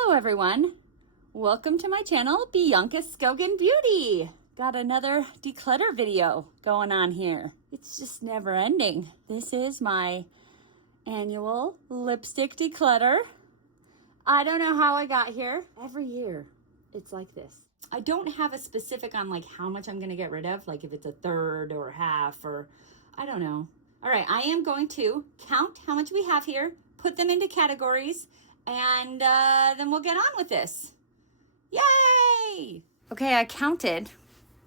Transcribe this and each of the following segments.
Hello everyone, welcome to my channel, Bianca Skogan Beauty. Got another declutter video going on here. It's just never ending. This is my annual lipstick declutter. I don't know how I got here. Every year it's like this. I don't have a specific on like how much I'm gonna get rid of, like if it's a third or half or I don't know. All right, I am going to count how much we have here, put them into categories, and then we'll get on with this. Yay! Okay, I counted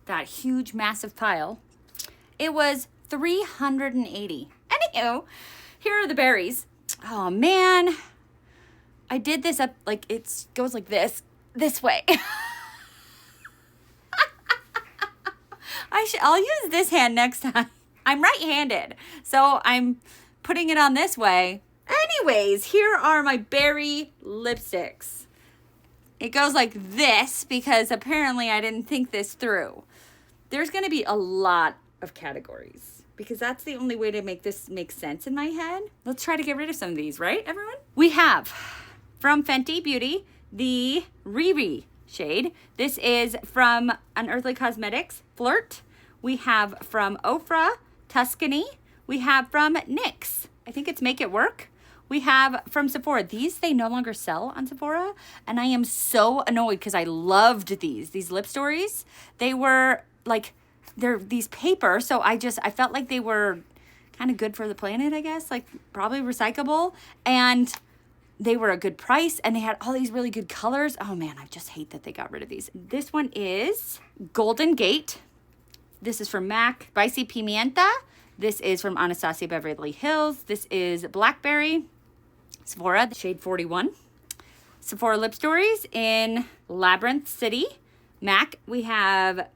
that huge, massive pile. It was 380. Anywho, here are the berries. Oh man, I did this up, like it goes like this way. I'll use this hand next time. I'm right-handed, so I'm putting it on this way. Anyways, here are my berry lipsticks. It goes like this because apparently I didn't think this through. There's going to be a lot of categories because that's the only way to make this make sense in my head. Let's try to get rid of some of these, right, everyone? We have from Fenty Beauty the Riri shade. This is from Unearthly Cosmetics Flirt. We have from Ofra Tuscany. We have from NYX. I think it's Make It Work. We have from Sephora. These they no longer sell on Sephora, and I am so annoyed because I loved these lip stories. They were like, they're these paper, so I felt like they were kind of good for the planet, I guess, like probably recyclable, and they were a good price, and they had all these really good colors. Oh man, I just hate that they got rid of these. This one is Golden Gate. This is from MAC. Spicy Pimienta. This is from Anastasia Beverly Hills. This is Blackberry. Sephora, shade 41. Sephora Lip Stories in Labyrinth City. MAC, we have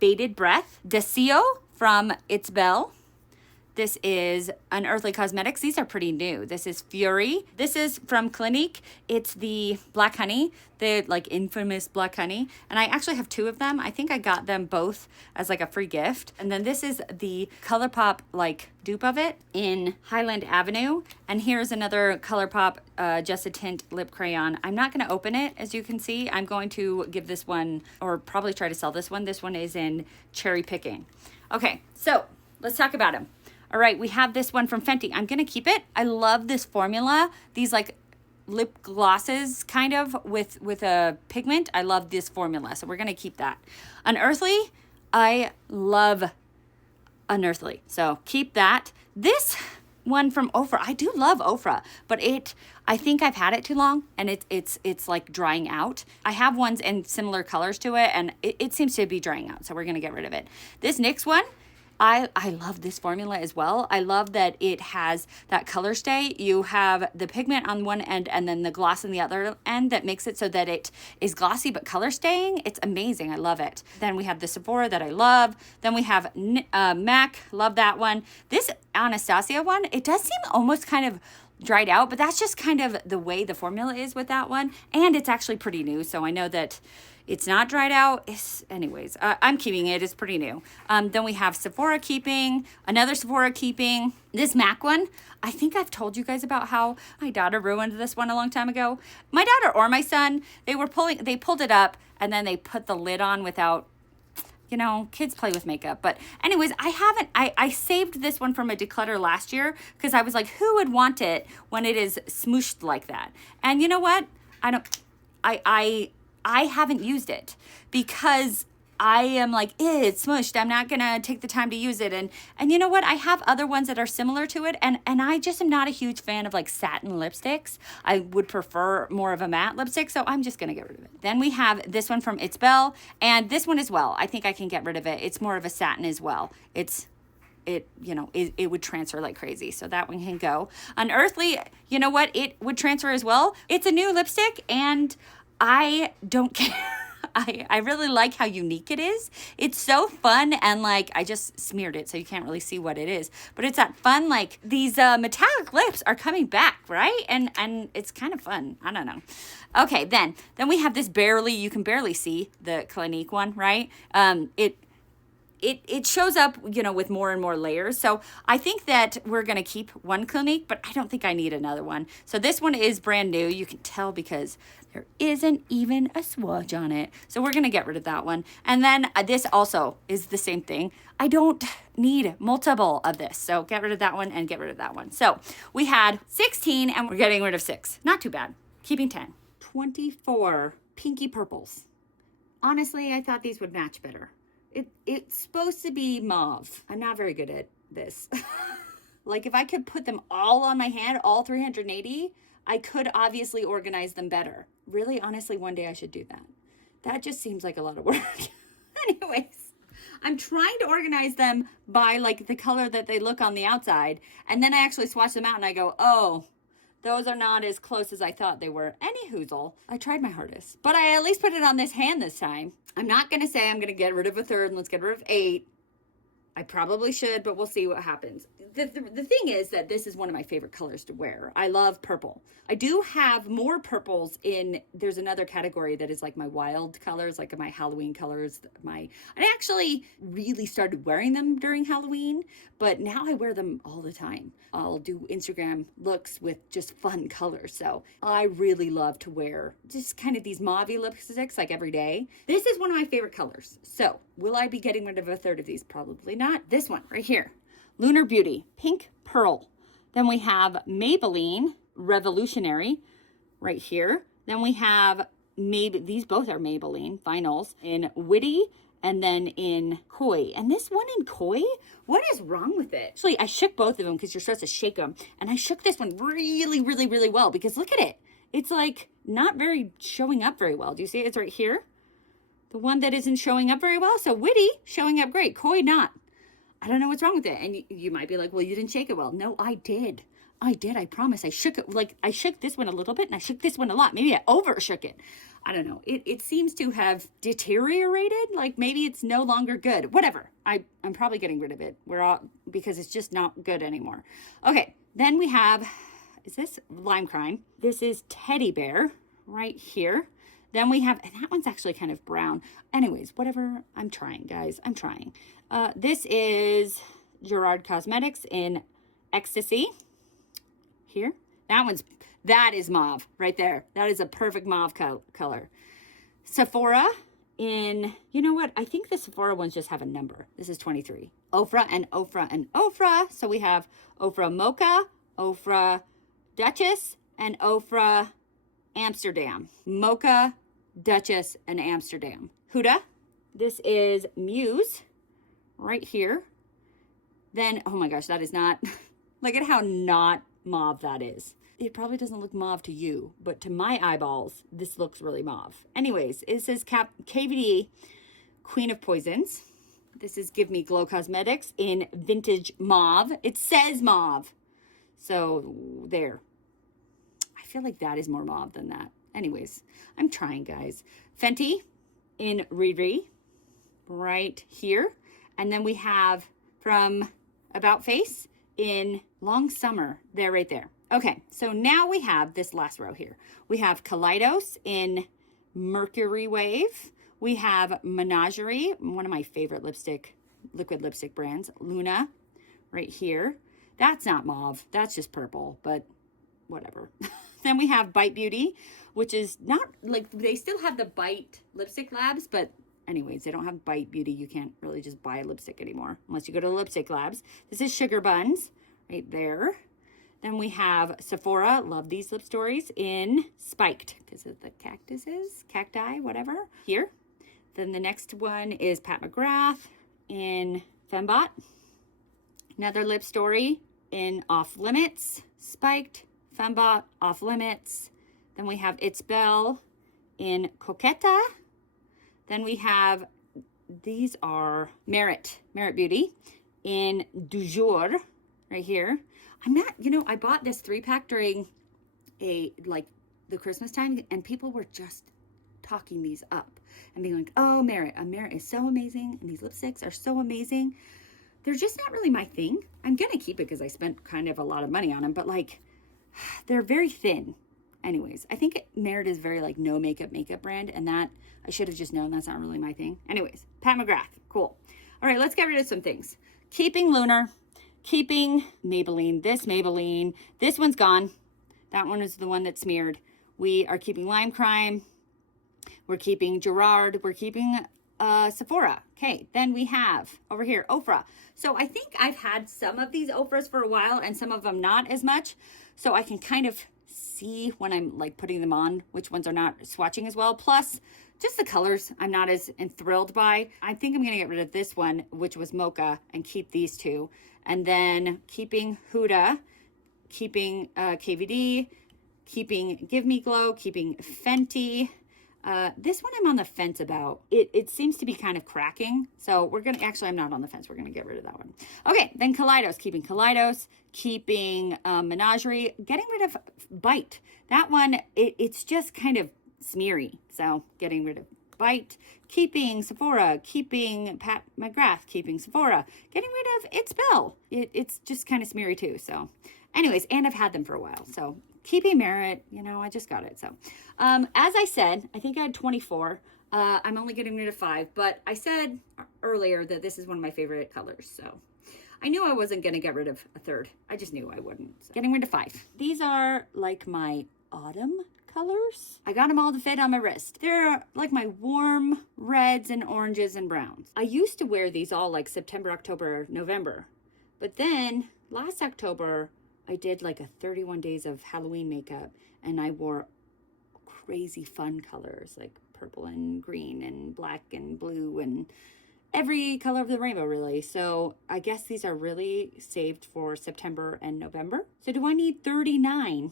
Bated Breath. Desio from It's Belle. This is Unearthly Cosmetics. These are pretty new. This is Fury. This is from Clinique. It's the Black Honey, the like infamous Black Honey. And I actually have two of them. I think I got them both as like a free gift. And then this is the ColourPop like dupe of it in Highland Avenue. And here's another ColourPop Just a Tint lip crayon. I'm not going to open it, as you can see. I'm going to give this one, or probably try to sell this one. This one is in Cherry Picking. Okay, so let's talk about them. All right, we have this one from Fenty. I'm gonna keep it. I love this formula. These like lip glosses kind of with a pigment. I love this formula, so we're gonna keep that. Unearthly, I love Unearthly, so keep that. This one from Ofra, I do love Ofra, but I think I've had it too long and it's like drying out. I have ones in similar colors to it and it seems to be drying out, so we're gonna get rid of it. This NYX one, I love this formula as well. I love that it has that color stay. You have the pigment on one end and then the gloss on the other end that makes it so that it is glossy but color staying. It's amazing. I love it. Then we have the Sephora that I love. Then we have MAC. Love that one. This Anastasia one, it does seem almost kind of dried out, but that's just kind of the way the formula is with that one. And it's actually pretty new, so I know that it's not dried out. Anyways, I'm keeping it. It's pretty new. Then we have Sephora keeping, another Sephora keeping. This MAC one, I think I've told you guys about how my daughter ruined this one a long time ago. My daughter or my son, they pulled it up and then they put the lid on without, you know, kids play with makeup. But anyways, I saved this one from a declutter last year because I was like, who would want it when it is smooshed like that? And you know what? I haven't used it because I am like, it's smushed. I'm not going to take the time to use it. And you know what? I have other ones that are similar to it. And I just am not a huge fan of like satin lipsticks. I would prefer more of a matte lipstick. So I'm just going to get rid of it. Then we have this one from It's Belle. And this one as well. I think I can get rid of it. It's more of a satin as well. It would transfer like crazy. So that one can go. Unearthly, you know what? It would transfer as well. It's a new lipstick and I don't care. I really like how unique it is. It's so fun and like I just smeared it so you can't really see what it is. But it's that fun, like these metallic lips are coming back, right? And it's kind of fun. I don't know. Okay, then we have this you can barely see the Clinique one, right? it shows up, you know, with more and more layers. So I think that we're going to keep one Clinique, but I don't think I need another one. So this one is brand new. You can tell because there isn't even a swatch on it. So we're going to get rid of that one. And then this also is the same thing. I don't need multiple of this. So get rid of that one and get rid of that one. So we had 16 and we're getting rid of 6. Not too bad. Keeping 10. 24 pinky purples. Honestly, I thought these would match better. It's supposed to be mauve. I'm not very good at this. Like if I could put them all on my hand, all 380, I could obviously organize them better. Really, honestly, one day I should do that. That just seems like a lot of work. Anyways, I'm trying to organize them by like the color that they look on the outside. And then I actually swatch them out and I go, oh, those are not as close as I thought they were. Any hoozle. I tried my hardest, but I at least put it on this hand this time. I'm not going to say I'm going to get rid of a third and let's get rid of 8. I probably should, but we'll see what happens. The thing is that this is one of my favorite colors to wear. I love purple. I do have more purples in, there's another category that is like my wild colors, like my Halloween colors. I actually really started wearing them during Halloween, but now I wear them all the time. I'll do Instagram looks with just fun colors. So I really love to wear just kind of these mauve lipsticks like every day. This is one of my favorite colors. So will I be getting rid of a third of these? Probably not. This one right here, Lunar Beauty, Pink Pearl. Then we have Maybelline Revolutionary right here. Then we have these both are Maybelline vinyls in Witty and then in Koi. And this one in Koi, what is wrong with it? Actually, I shook both of them because you're supposed to shake them. And I shook this one really, really, really well because look at it. It's like not very showing up very well. Do you see it? It's right here. The one that isn't showing up very well. So Witty showing up great. Koi not. I don't know what's wrong with it. And you might be like, well, you didn't shake it well. No, I did. I promise. I shook it. Like I shook this one a little bit and I shook this one a lot. Maybe I overshook it. I don't know. It seems to have deteriorated. Like maybe it's no longer good. Whatever. I'm probably getting rid of it. Because it's just not good anymore. Okay. Then we have, is this Lime Crime? This is Teddy Bear right here. Then we have, and that one's actually kind of brown. Anyways, whatever. I'm trying, guys. I'm trying. This is Gerard Cosmetics in Ecstasy. Here. That is mauve right there. That is a perfect mauve color. Sephora in, you know what? I think the Sephora ones just have a number. This is 23. Ofra and Ofra and Ofra. So we have Ofra Mocha, Ofra Duchess, and Ofra Amsterdam. Mocha, Duchess, and Amsterdam. Huda. This is Muse right here. Then, oh my gosh, that is not, look at how not mauve that is. It probably doesn't look mauve to you, but to my eyeballs, this looks really mauve. Anyways, it says KVD Queen of Poisons. This is Give Me Glow Cosmetics in Vintage Mauve. It says mauve. So there. I feel like that is more mauve than that. Anyways, I'm trying, guys. Fenty in Riri right here. And then we have from About Face in Long Summer. There, right there. Okay, so now we have this last row here. We have Kaleidos in Mercury Wave. We have Menagerie, one of my favorite liquid lipstick brands. Luna right here. That's not mauve. That's just purple, but whatever. Then we have Bite Beauty, which is not like, they still have the Bite Lipstick Labs, but anyways, they don't have Bite Beauty. You can't really just buy a lipstick anymore unless you go to Lipstick Labs. This is Sugar Buns right there. Then we have Sephora, love these lip stories, in Spiked, because of the cacti, whatever, here. Then the next one is Pat McGrath in Fembot. Another lip story in Off Limits, Spiked, Fembot, Off Limits. Then we have It's Belle in Coquetta. Then we have, these are Merit Beauty in Du Jour, right here. I'm not, I bought this 3-pack during the Christmas time, and people were just talking these up and being like, oh, Merit is so amazing, and these lipsticks are so amazing. They're just not really my thing. I'm going to keep it because I spent kind of a lot of money on them, but they're very thin. Anyways, I think Merit is very no makeup brand, and that I should have just known that's not really my thing. Anyways, Pat McGrath, cool. All right, let's get rid of some things. Keeping Lunar, keeping Maybelline. This one's gone. That one is the one that smeared. We are keeping Lime Crime. We're keeping Gerard. We're keeping Sephora. Okay, then we have over here Ofra. So I think I've had some of these Ofras for a while and some of them not as much. So I can kind of see when I'm like putting them on which ones are not swatching as well. Plus, just the colors I'm not as enthralled by. I think I'm going to get rid of this one, which was Mocha, and keep these two. And then keeping Huda, keeping KVD, keeping Give Me Glow, keeping Fenty. This one I'm on the fence about. It seems to be kind of cracking. So we're going to, actually I'm not on the fence. We're going to get rid of that one. Okay, then Kaleidos, keeping Menagerie, getting rid of Bite. That one, it's just kind of smeary. So getting rid of Bite, keeping Sephora, keeping Pat McGrath, keeping Sephora, getting rid of It's Belle. It's just kind of smeary too. So anyways, and I've had them for a while. So keeping Merit, I just got it. So as I said, I think I had 24. I'm only getting rid of 5, but I said earlier that this is one of my favorite colors. So I knew I wasn't going to get rid of a third. I just knew I wouldn't. So getting rid of 5. These are like my autumn colors. I got them all to fit on my wrist. They're like my warm reds and oranges and browns. I used to wear these all like September, October, November. But then last October, I did like a 31 days of Halloween makeup and I wore crazy fun colors like purple and green and black and blue and every color of the rainbow really. So I guess these are really saved for September and November. So do I need 39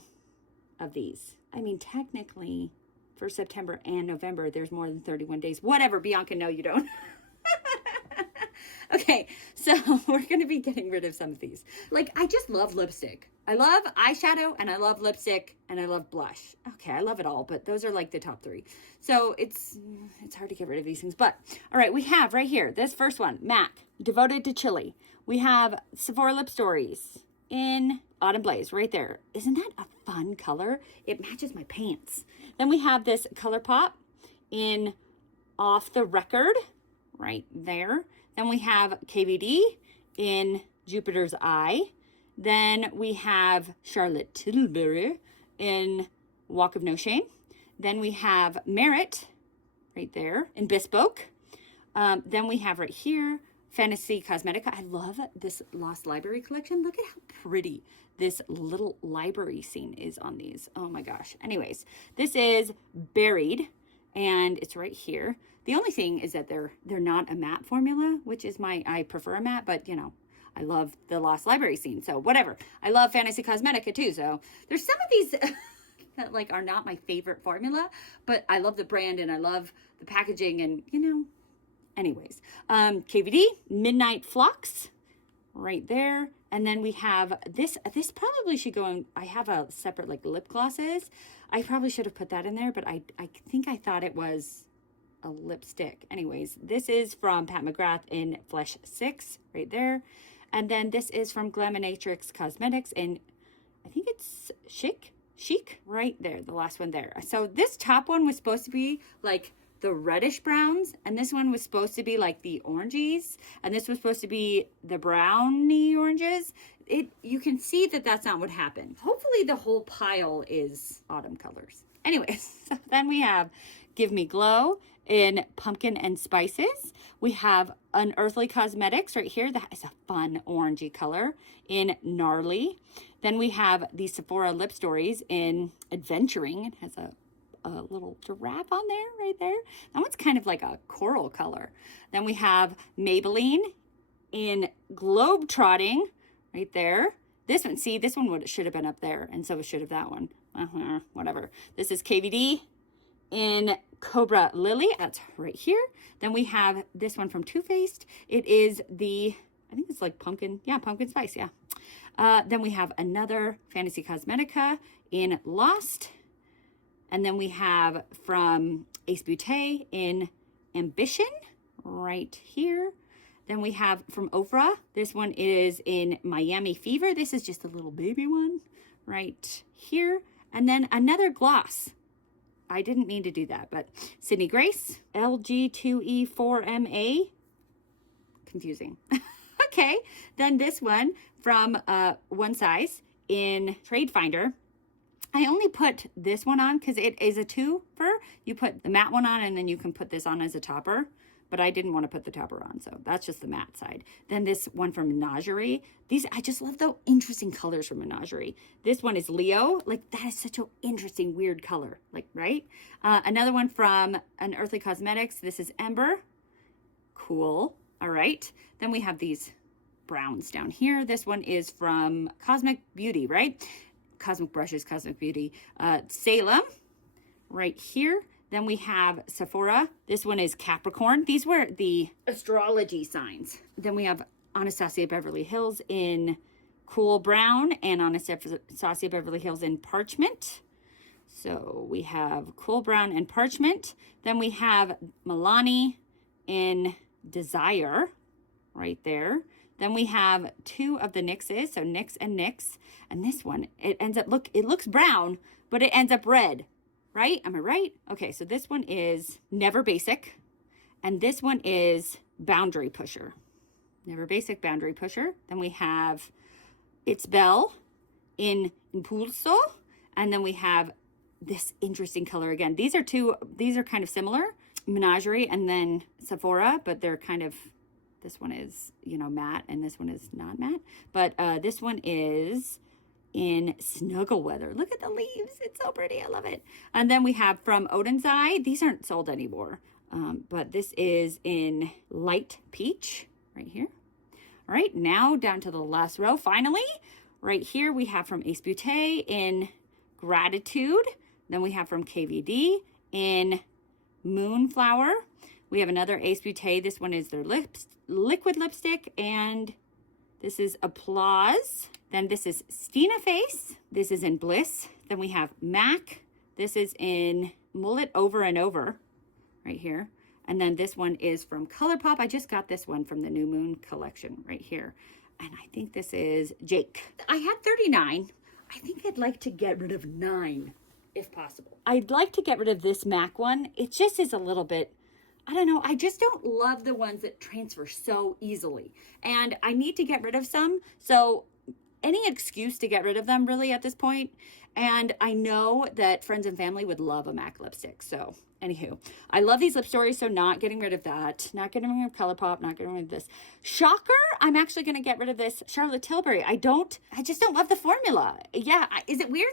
of these? I mean, technically for September and November, there's more than 31 days. Whatever, Bianca, no, you don't. Okay, so we're going to be getting rid of some of these. Like, I just love lipstick. I love eyeshadow, and I love lipstick, and I love blush. Okay, I love it all, but those are like the top 3. So it's hard to get rid of these things. But, all right, we have right here, this first one, MAC, Devoted to Chili. We have Sephora Lip Stories in Autumn Blaze right there. Isn't that a fun color? It matches my pants. Then we have this ColourPop in Off the Record right there. Then we have KVD in Jupiter's Eye. Then we have Charlotte Tilbury in Walk of No Shame. Then we have Merit right there in Bespoke. Then we have right here Fantasy Cosmetica. I love this Lost Library collection. Look at how pretty this little library scene is on these. Oh my gosh. Anyways, this is Buried. And it's right here. The only thing is that they're not a matte formula, which is I prefer a matte, but I love the Lost Library scene. So whatever. I love Fantasy Cosmetica too. So there's some of these that like are not my favorite formula, but I love the brand and I love the packaging and anyways. KVD, Midnight Flux, right there. And then we have this probably should go in, I have a separate like lip glosses. I probably should have put that in there, but I think I thought it was a lipstick. Anyways, this is from Pat McGrath in Flesh 6, right there. And then this is from Glaminatrix Cosmetics in, I think it's Chic, right there, the last one there. So this top one was supposed to be like the reddish browns, and this one was supposed to be like the oranges, and this was supposed to be the browny oranges. You can see that that's not what happened. Hopefully the whole pile is autumn colors. Anyways, so then we have Give Me Glow in Pumpkin and Spices. We have Unearthly Cosmetics right here. That is a fun orangey color in Gnarly. Then we have the Sephora Lip Stories in Adventuring. It has a little giraffe on there, right there. That one's kind of like a coral color. Then we have Maybelline in Globetrotting, right there. This one, see, this one should have been up there, and so should have that one. Whatever. This is KVD in Cobra Lily. That's right here. Then we have this one from Too Faced. It is I think it's like pumpkin. Yeah, pumpkin spice, yeah. Then we have another Fantasy Cosmetica in Lost. And then we have from Ace Beauté in Ambition, right here. Then we have from Ofra. This one is in Miami Fever. This is just a little baby one, right here. And then another gloss. I didn't mean to do that, but Sydney Grace, LG2E4MA confusing. Okay, then this one from One Size in Trade Finder. I only put this one on because it is a twofer. You put the matte one on and then you can put this on as a topper. But I didn't want to put the topper on, so that's just the matte side. Then this one from Menagerie. These, I just love the interesting colors from Menagerie. This one is Leo. Like, that is such an interesting, weird color. Like, right? Another one from Unearthly Cosmetics. This is Ember. Cool. All right. Then we have these browns down here. This one is from Cosmic Beauty, right? Cosmic Brushes, Cosmic Beauty. Salem, right here. Then we have Sephora. This one is Capricorn. These were the astrology signs. Then we have Anastasia Beverly Hills in Cool Brown and Anastasia Beverly Hills in Parchment. So we have Cool Brown and Parchment. Then we have Milani in Desire right there. Then we have two of the NYXs, so NYX and NYX. And this one, it ends up, it looks brown, but it ends up red. Right? Am I right? Okay, so this one is Never Basic. And this one is Boundary Pusher. Never Basic, Boundary Pusher. Then we have It's Belle in Impulso. And then we have this interesting color again. These are kind of similar. Menagerie and then Sephora, but they're kind of, this one is, matte and this one is not matte. But this one is in Snuggle Weather. Look at the leaves. It's so pretty. I love it. And then we have from Odin's Eye. These aren't sold anymore. But this is in Light Peach right here. All right, now down to the last row. Finally, right here we have from Ace Beauté in Gratitude. Then we have from KVD in Moonflower. We have another Ace Beauté. This one is their liquid lipstick, and this is Applause. Then this is Stina Face. This is in Bliss. Then we have MAC. This is in Mullet Over and Over right here. And then this one is from ColourPop. I just got this one from the New Moon collection right here. And I think this is Jake. I had 39. I think I'd like to get rid of 9 if possible. I'd like to get rid of this MAC one. It just is a little bit, I don't know. I just don't love the ones that transfer so easily. And I need to get rid of some. So any excuse to get rid of them really at this point. And I know that friends and family would love a MAC lipstick. So anywho, I love these lip stories. So not getting rid of that, not getting rid of ColourPop, not getting rid of this. Shocker. I'm actually going to get rid of this Charlotte Tilbury. I just don't love the formula. Yeah. Is it weird?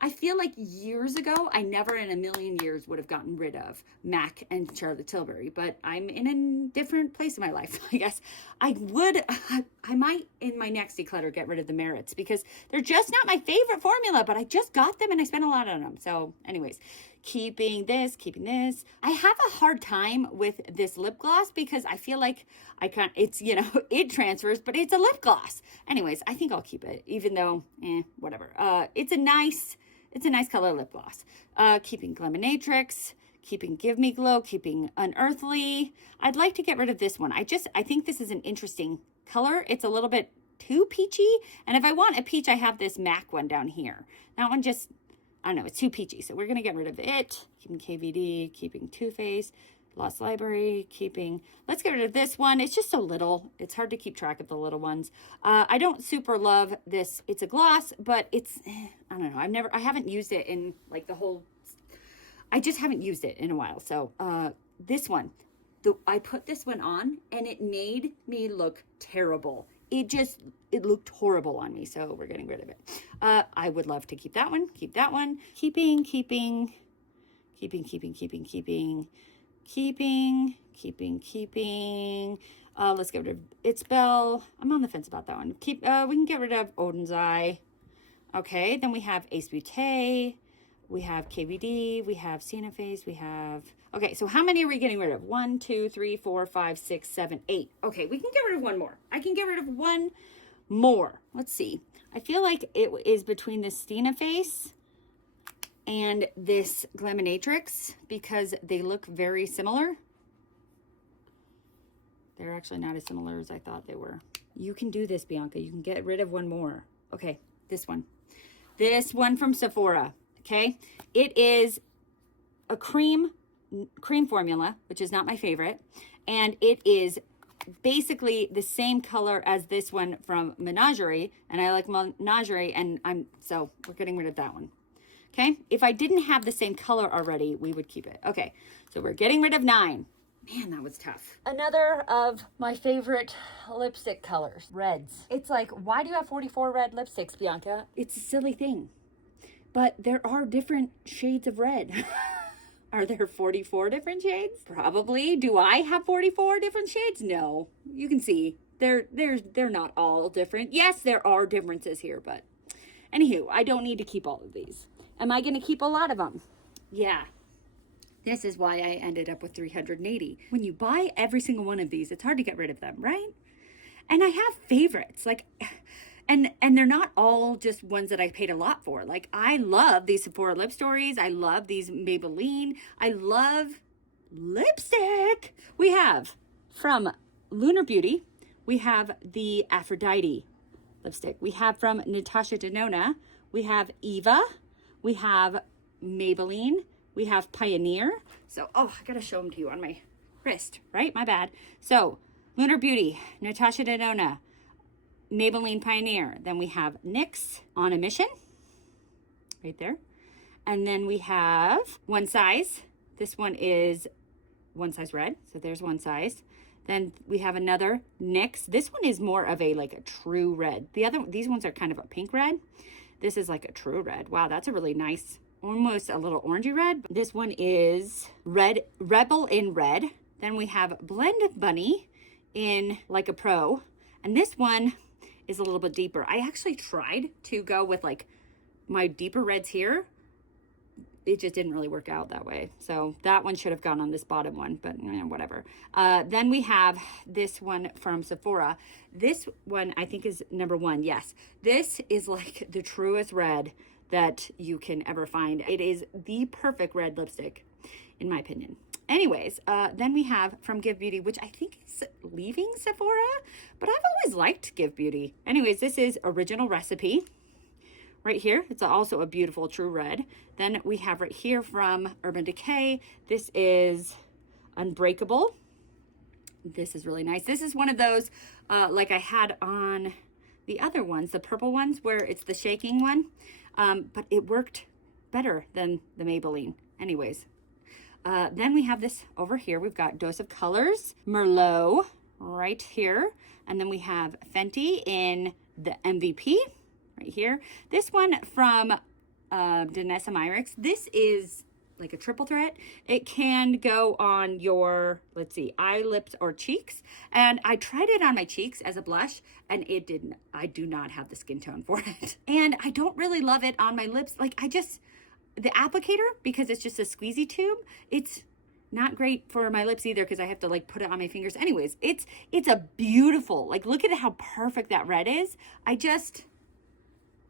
I feel like years ago, I never in a million years would have gotten rid of MAC and Charlotte Tilbury, but I'm in a different place in my life. I guess I might in my next declutter get rid of the Merits because they're just not my favorite formula, but I just got them and I spent a lot on them. So anyways, keeping this. I have a hard time with this lip gloss because I feel like it's, it transfers, but it's a lip gloss. Anyways, I think I'll keep it even though, whatever. It's a nice color lip gloss. Keeping Gleminatrix, keeping Give Me Glow, keeping Unearthly. I'd like to get rid of this one. I think this is an interesting color. It's a little bit too peachy. And if I want a peach, I have this MAC one down here. That one just, I don't know, it's too peachy. So we're going to get rid of it. Keeping KVD, keeping Too Faced, Lost Library, let's get rid of this one. It's just so little. It's hard to keep track of the little ones. I don't super love this. It's a gloss, but it's, I don't know. I haven't used it in like I just haven't used it in a while. So this one, I put this one on and it made me look terrible. It looked horrible on me. So we're getting rid of it. I would love to keep that one. Keep that one. Keeping. Let's get rid of It's Belle. I'm on the fence about that one. We can get rid of Odin's Eye. Okay, then we have Ace Beauté. We have KVD. We have Sienna Face. Okay, so how many are we getting rid of? 1, 2, 3, 4, 5, 6, 7, 8. Okay, we can get rid of one more. I can get rid of one more. Let's see. I feel like it is between the Sienna Face and this Gleminatrix because they look very similar. They're actually not as similar as I thought they were. You can do this, Bianca. You can get rid of one more. Okay, this one. This one from Sephora, okay? It is a cream formula, which is not my favorite, and it is basically the same color as this one from Menagerie, and I like Menagerie, and so we're getting rid of that one. Okay, if I didn't have the same color already, we would keep it. Okay, so we're getting rid of 9. Man, that was tough. Another of my favorite lipstick colors, reds. It's like, why do you have 44 red lipsticks, Bianca? It's a silly thing, but there are different shades of red. Are there 44 different shades? Probably. Do I have 44 different shades? No. You can see they're not all different. Yes, there are differences here, but anywho, I don't need to keep all of these. Am I going to keep a lot of them? Yeah. This is why I ended up with 380. When you buy every single one of these, it's hard to get rid of them, right? And I have favorites, like, and they're not all just ones that I paid a lot for. Like, I love these Sephora Lip Stories. I love these Maybelline. I love lipstick. We have from Lunar Beauty, we have the Aphrodite lipstick. We have from Natasha Denona, we have Eva, we have Maybelline, we have Pioneer. So, oh, I gotta show them to you on my wrist, right? My bad. So, Lunar Beauty, Natasha Denona, Maybelline Pioneer. Then we have NYX On a Mission, right there. And then we have One Size. This one is One Size Red. So there's One Size. Then we have another NYX. This one is more of a true red. These ones are kind of a pink red. This is like a true red. Wow, that's a really nice, almost a little orangey red. This one is Red Rebel in red. Then we have Blend Bunny in like a pro. And this one is a little bit deeper. I actually tried to go with like my deeper reds here. It just didn't really work out that way. So that one should have gone on this bottom one, but whatever. Then we have this one from Sephora. This one I think is number 1. Yes, this is like the truest red that you can ever find. It is the perfect red lipstick, in my opinion. Anyways, then we have from Give Beauty, which I think is leaving Sephora, but I've always liked Give Beauty. Anyways, this is Original Recipe. Right here, it's also a beautiful true red. Then we have right here from Urban Decay. This is Unbreakable. This is really nice. This is one of those like I had on the other ones, the purple ones, where it's the shaking one. But it worked better than the Maybelline. Anyways, then we have this over here. We've got Dose of Colors, Merlot right here. And then we have Fenty in the MVP. Right here. This one from Danessa Myricks. This is like a triple threat. It can go on your, let's see, eye, lips, or cheeks. And I tried it on my cheeks as a blush, and it didn't. I do not have the skin tone for it. And I don't really love it on my lips. Like, the applicator, because it's just a squeezy tube, it's not great for my lips either, because I have to like put it on my fingers. Anyways, it's a beautiful, like, look at how perfect that red is.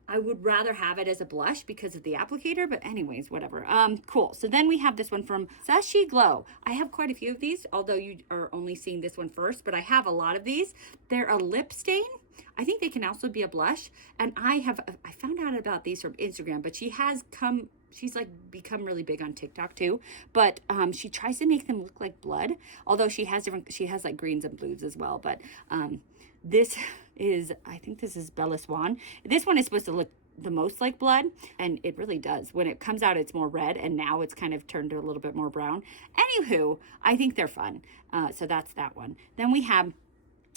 I would rather have it as a blush because of the applicator, but anyways, whatever. Cool. So then we have this one from Sashi Glow. I have quite a few of these, although you are only seeing this one first, but I have a lot of these. They're a lip stain. I think they can also be a blush. And I found out about these from Instagram, but she's like become really big on TikTok too. But she tries to make them look like blood, although she has like greens and blues as well. But I think this is Bella Swan. This one is supposed to look the most like blood, and it really does. When it comes out, it's more red, and now it's kind of turned to a little bit more brown. Anywho, I think they're fun. So that's that one. Then I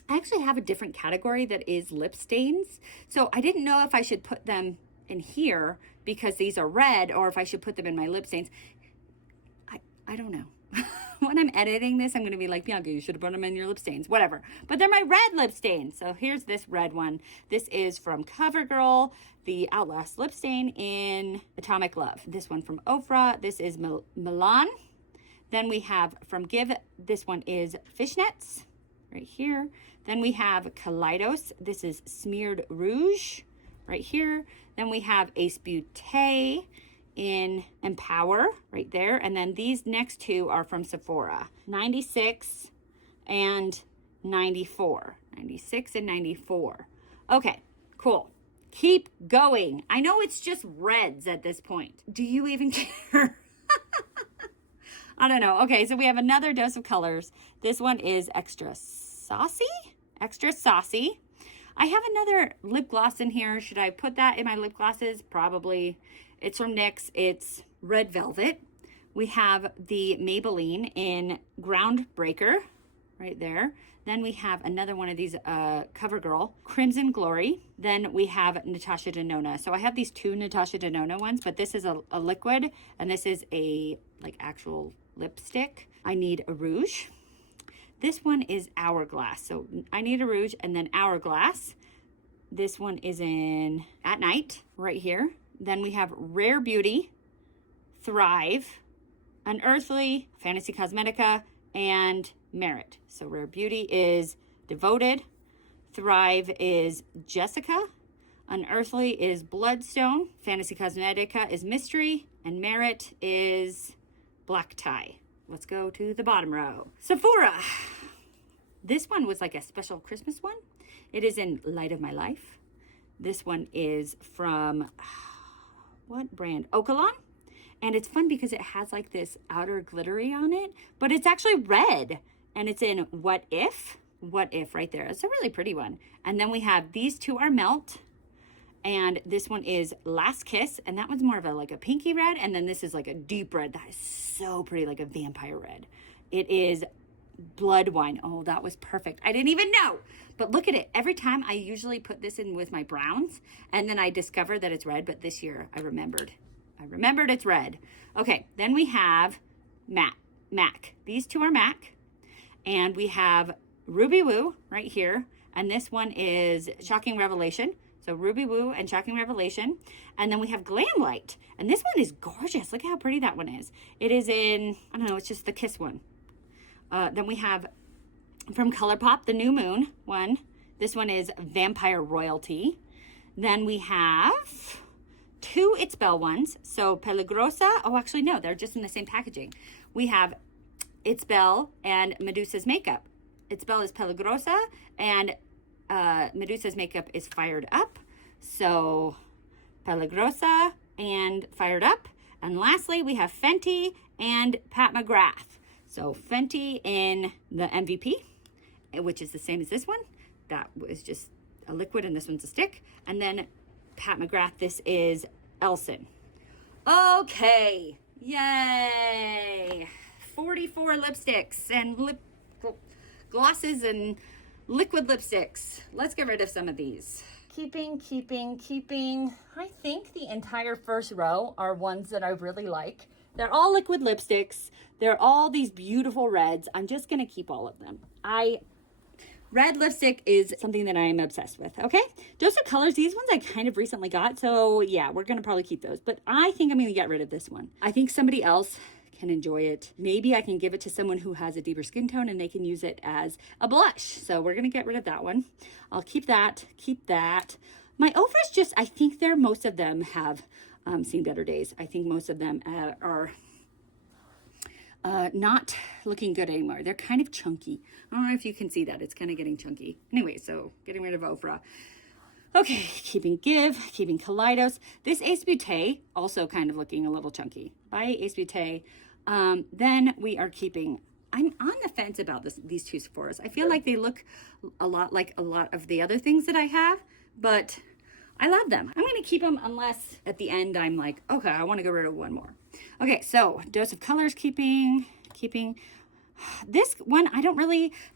actually have a different category that is lip stains. So I didn't know if I should put them in here because these are red, or if I should put them in my lip stains. I don't know. When I'm editing this, I'm going to be like, Bianca, you should have put them in your lip stains, whatever. But they're my red lip stains. So here's this red one. This is from CoverGirl, the Outlast lip stain in Atomic Love. This one from Ofra. This is Milan. Then we have from Give. This one is Fishnets right here. Then we have Kaleidos. This is Smeared Rouge right here. Then we have Ace Beauté in Empower right there. And then these next two are from Sephora, 96 and 94. 96 and 94. Okay, cool. Keep going. I know it's just reds at this point. Do you even care? I don't know. Okay, so we have another Dose of Colors. This one is Extra saucy, extra saucy. I have another lip gloss in here. Should I put that in my lip glosses? Probably. It's from NYX. It's Red Velvet. We have the Maybelline in Groundbreaker right there. Then we have another one of these CoverGirl, Crimson Glory. Then we have Natasha Denona. So I have these two Natasha Denona ones, but this is a liquid and this is a like actual lipstick. I need a rouge. This one is Hourglass. So I need a rouge and then Hourglass. This one is in At Night right here. Then we have Rare Beauty, Thrive, Unearthly, Fantasy Cosmetica, and Merit. So Rare Beauty is Devoted. Thrive is Jessica. Unearthly is Bloodstone. Fantasy Cosmetica is Mystery. And Merit is Black Tie. Let's go to the bottom row. Sephora. This one was like a special Christmas one. It is in Light of My Life. This one is from, what brand? Okalon. And it's fun because it has like this outer glittery on it, but it's actually red. And it's in What If? What If right there. It's a really pretty one. And then we have these two are Melt. And this one is Last Kiss. And that one's more of a like a pinky red. And then this is like a deep red. That is so pretty, like a vampire red. It is Blood Wine. Oh, that was perfect. I didn't even know. But look at it. Every time I usually put this in with my browns. And then I discover that it's red. But this year I remembered it's red. Okay, then we have MAC. These two are MAC. And we have Ruby Woo right here. And this one is Shocking Revelation. So Ruby Woo and Shocking Revelation. And then we have Glam Light. And this one is gorgeous. Look how pretty that one is. It is in, I don't know, it's just the Kiss one. Then we have from ColourPop, the New Moon one. This one is Vampire Royalty. Then we have two It's Belle ones. So Peligrosa. Oh, actually, no, they're just in the same packaging. We have It's Belle and Medusa's Makeup. It's Belle is Peligrosa and Medusa's Makeup is Fired Up. So Peligrosa and Fired Up. And lastly, we have Fenty and Pat McGrath. So Fenty in the MVP, which is the same as this one. That was just a liquid and this one's a stick. And then Pat McGrath, this is Elson. Okay, yay. 44 lipsticks and lip glosses and liquid lipsticks. Let's get rid of some of these. Keeping. I think the entire first row are ones that I really like. They're all liquid lipsticks. They're all these beautiful reds. I'm just going to keep all of them. Red lipstick is something that I am obsessed with, okay? Dose of Colors, these ones I kind of recently got, so yeah, we're going to probably keep those. But I think I'm going to get rid of this one. I think somebody else can enjoy it. Maybe I can give it to someone who has a deeper skin tone and they can use it as a blush. So we're going to get rid of that one. I'll keep that. My Ofras just, I think most of them have seen better days. I think most of them are not looking good anymore. They're kind of chunky. I don't know if you can see that. It's kind of getting chunky. Anyway, so getting rid of Ofra. Okay, keeping Kaleidos. This Ace Beauté, also kind of looking a little chunky. Bye, Ace Beauté. Then we are keeping, I'm on the fence about these two Sephoras. I feel like they look a lot like a lot of the other things that I have, but I love them. I'm going to keep them unless at the end I'm like, okay, I want to get rid of one more. Okay, so Dose of Colors, keeping. This one,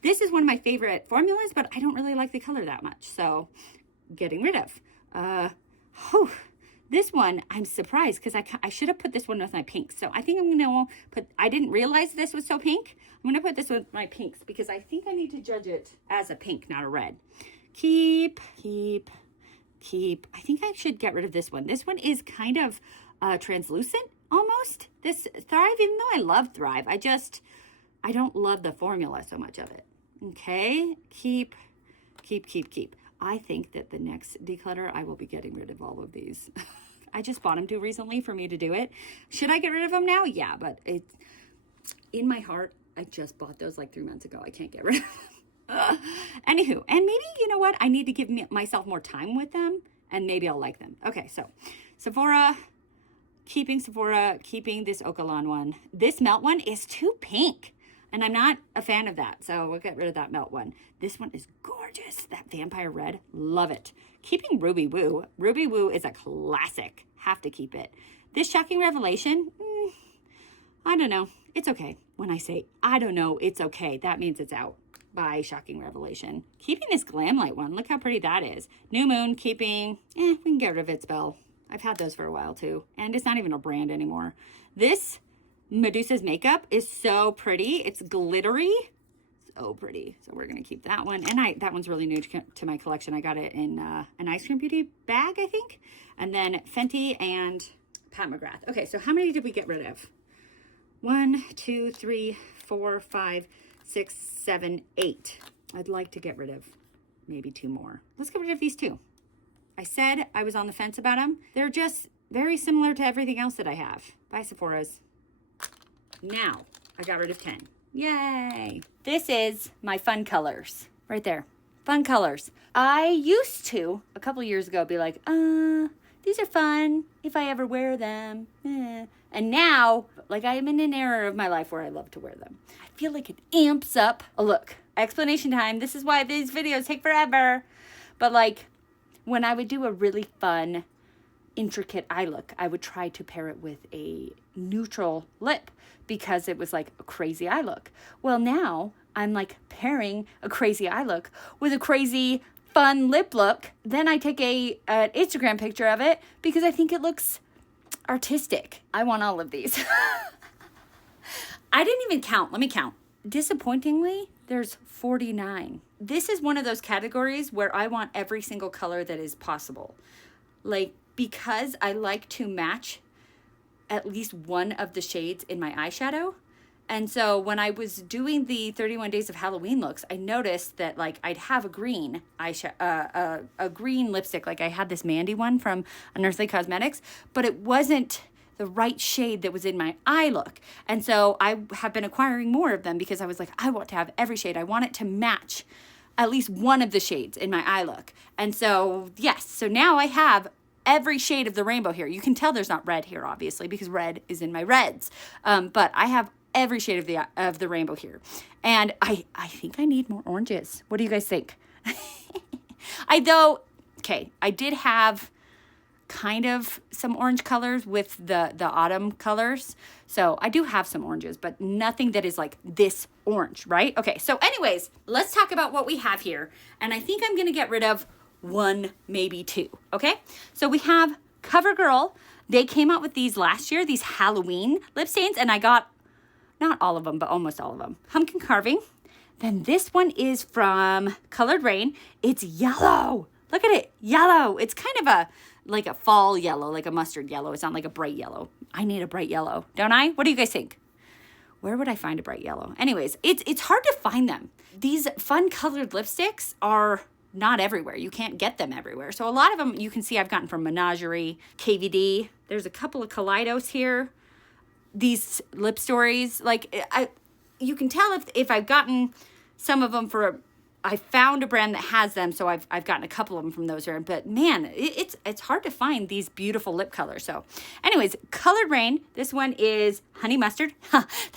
this is one of my favorite formulas, but I don't really like the color that much. So getting rid of. This one, I'm surprised because I should have put this one with my pinks. So I think I'm going to I didn't realize this was so pink. I'm going to put this with my pinks because I think I need to judge it as a pink, not a red. Keep. I think I should get rid of this one. This one is kind of translucent almost. This Thrive, even though I love Thrive, I don't love the formula so much of it. Okay, keep. I think that the next declutter, I will be getting rid of all of these. I just bought them too recently for me to do it. Should I get rid of them now? Yeah, but it's in my heart, I just bought those like 3 months ago. I can't get rid of them. Anywho, and maybe, you know what? I need to give myself more time with them and maybe I'll like them. Okay, so Sephora, keeping this Okalon one. This Melt one is too pink. And I'm not a fan of that, so we'll get rid of that melt one. This one is gorgeous. That Vampire Red, love it. Keeping Ruby Woo. Ruby Woo is a classic. Have to keep it. This Shocking Revelation, I don't know. It's okay. When I say I don't know, it's okay, that means it's out by Shocking Revelation. Keeping this Glamlight one. Look how pretty that is. New Moon, keeping, we can get rid of its Bell. I've had those for a while too. And it's not even a brand anymore. This Medusa's Makeup is so pretty. It's glittery. So pretty. So we're going to keep that one. And that one's really new to my collection. I got it in an Ice Cream Beauty bag, I think. And then Fenty and Pat McGrath. Okay, so how many did we get rid of? 1, 2, 3, 4, 5, 6, 7, 8. I'd like to get rid of maybe 2 more. Let's get rid of these 2. I said I was on the fence about them. They're just very similar to everything else that I have. Bye, Sephora's. Now, I got rid of 10. Yay! This is my fun colors. Right there. Fun colors. I used to, a couple years ago, be like, these are fun if I ever wear them. And now, like, I am in an era of my life where I love to wear them. I feel like it amps up a look. Explanation time. This is why these videos take forever. But like, when I would do a really fun, intricate eye look, I would try to pair it with a neutral lip because it was like a crazy eye look. Well, now I'm like pairing a crazy eye look with a crazy fun lip look. Then I take an Instagram picture of it because I think it looks artistic. I want all of these. I didn't even count. Let me count. Disappointingly, there's 49. This is one of those categories where I want every single color that is possible. Like, because I like to match at least one of the shades in my eyeshadow. And so when I was doing the 31 Days of Halloween looks, I noticed that like I'd have a green eyeshadow, a green lipstick. Like I had this Mandy one from Unearthly Cosmetics, but it wasn't the right shade that was in my eye look. And so I have been acquiring more of them because I was like, I want to have every shade. I want it to match at least one of the shades in my eye look. And so, yes, so now I have every shade of the rainbow here. You can tell there's not red here, obviously, because red is in my reds. But I have every shade of the rainbow here. And I think I need more oranges. What do you guys think? I did have kind of some orange colors with the autumn colors. So I do have some oranges, but nothing that is like this orange, right? Okay, so anyways, let's talk about what we have here. And I think I'm going to get rid of 1, maybe 2, okay? So we have CoverGirl. They came out with these last year, these Halloween lip stains, and I got not all of them, but almost all of them. Pumpkin Carving. Then this one is from Colored Rain. It's yellow. Look at it, yellow. It's kind of like a fall yellow, like a mustard yellow. It's not like a bright yellow. I need a bright yellow, don't I? What do you guys think? Where would I find a bright yellow? Anyways, it's hard to find them. These fun colored lipsticks are not everywhere. You can't get them everywhere. So a lot of them you can see I've gotten from Menagerie, KVD. There's a couple of Kaleidos here. These Lip Stories, like you can tell if I've gotten some of them I found a brand that has them, so I've gotten a couple of them from those. But man, it's hard to find these beautiful lip colors. So anyways, Colored Rain, this one is Honey Mustard.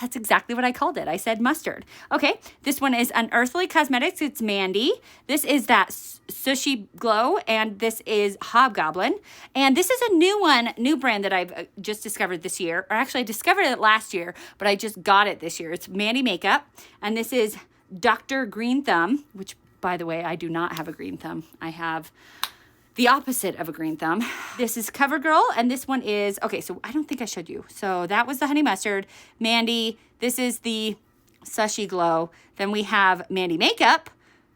That's exactly what I called it. I said mustard. Okay, this one is Unearthly Cosmetics. It's Mandy. This is that Sushi Glow, and this is Hobgoblin. And this is a new brand that I've just discovered this year. Or actually, I discovered it last year, but I just got it this year. It's Mandy Makeup, and this is Dr. Green Thumb, which, by the way, I do not have a green thumb. I have the opposite of a green thumb. This is CoverGirl, and this one is, okay, so I don't think I showed you. So that was the Honey Mustard. Mandy, this is the Sushi Glow. Then we have Mandy Makeup.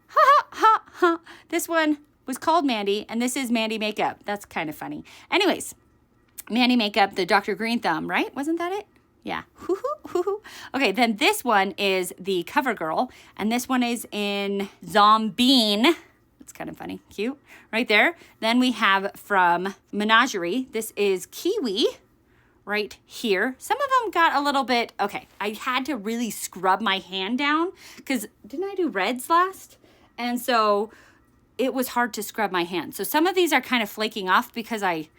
Ha, ha, ha, ha. This one was called Mandy, and this is Mandy Makeup. That's kind of funny. Anyways, Mandy Makeup, the Dr. Green Thumb, right? Wasn't that it? Yeah. Okay, then this one is the CoverGirl, and this one is in Zombine. That's kind of funny. Cute. Right there. Then we have from Menagerie. This is Kiwi. Right here. Some of them got a little bit, okay, I had to really scrub my hand down because didn't I do reds last? And so it was hard to scrub my hand. So some of these are kind of flaking off because I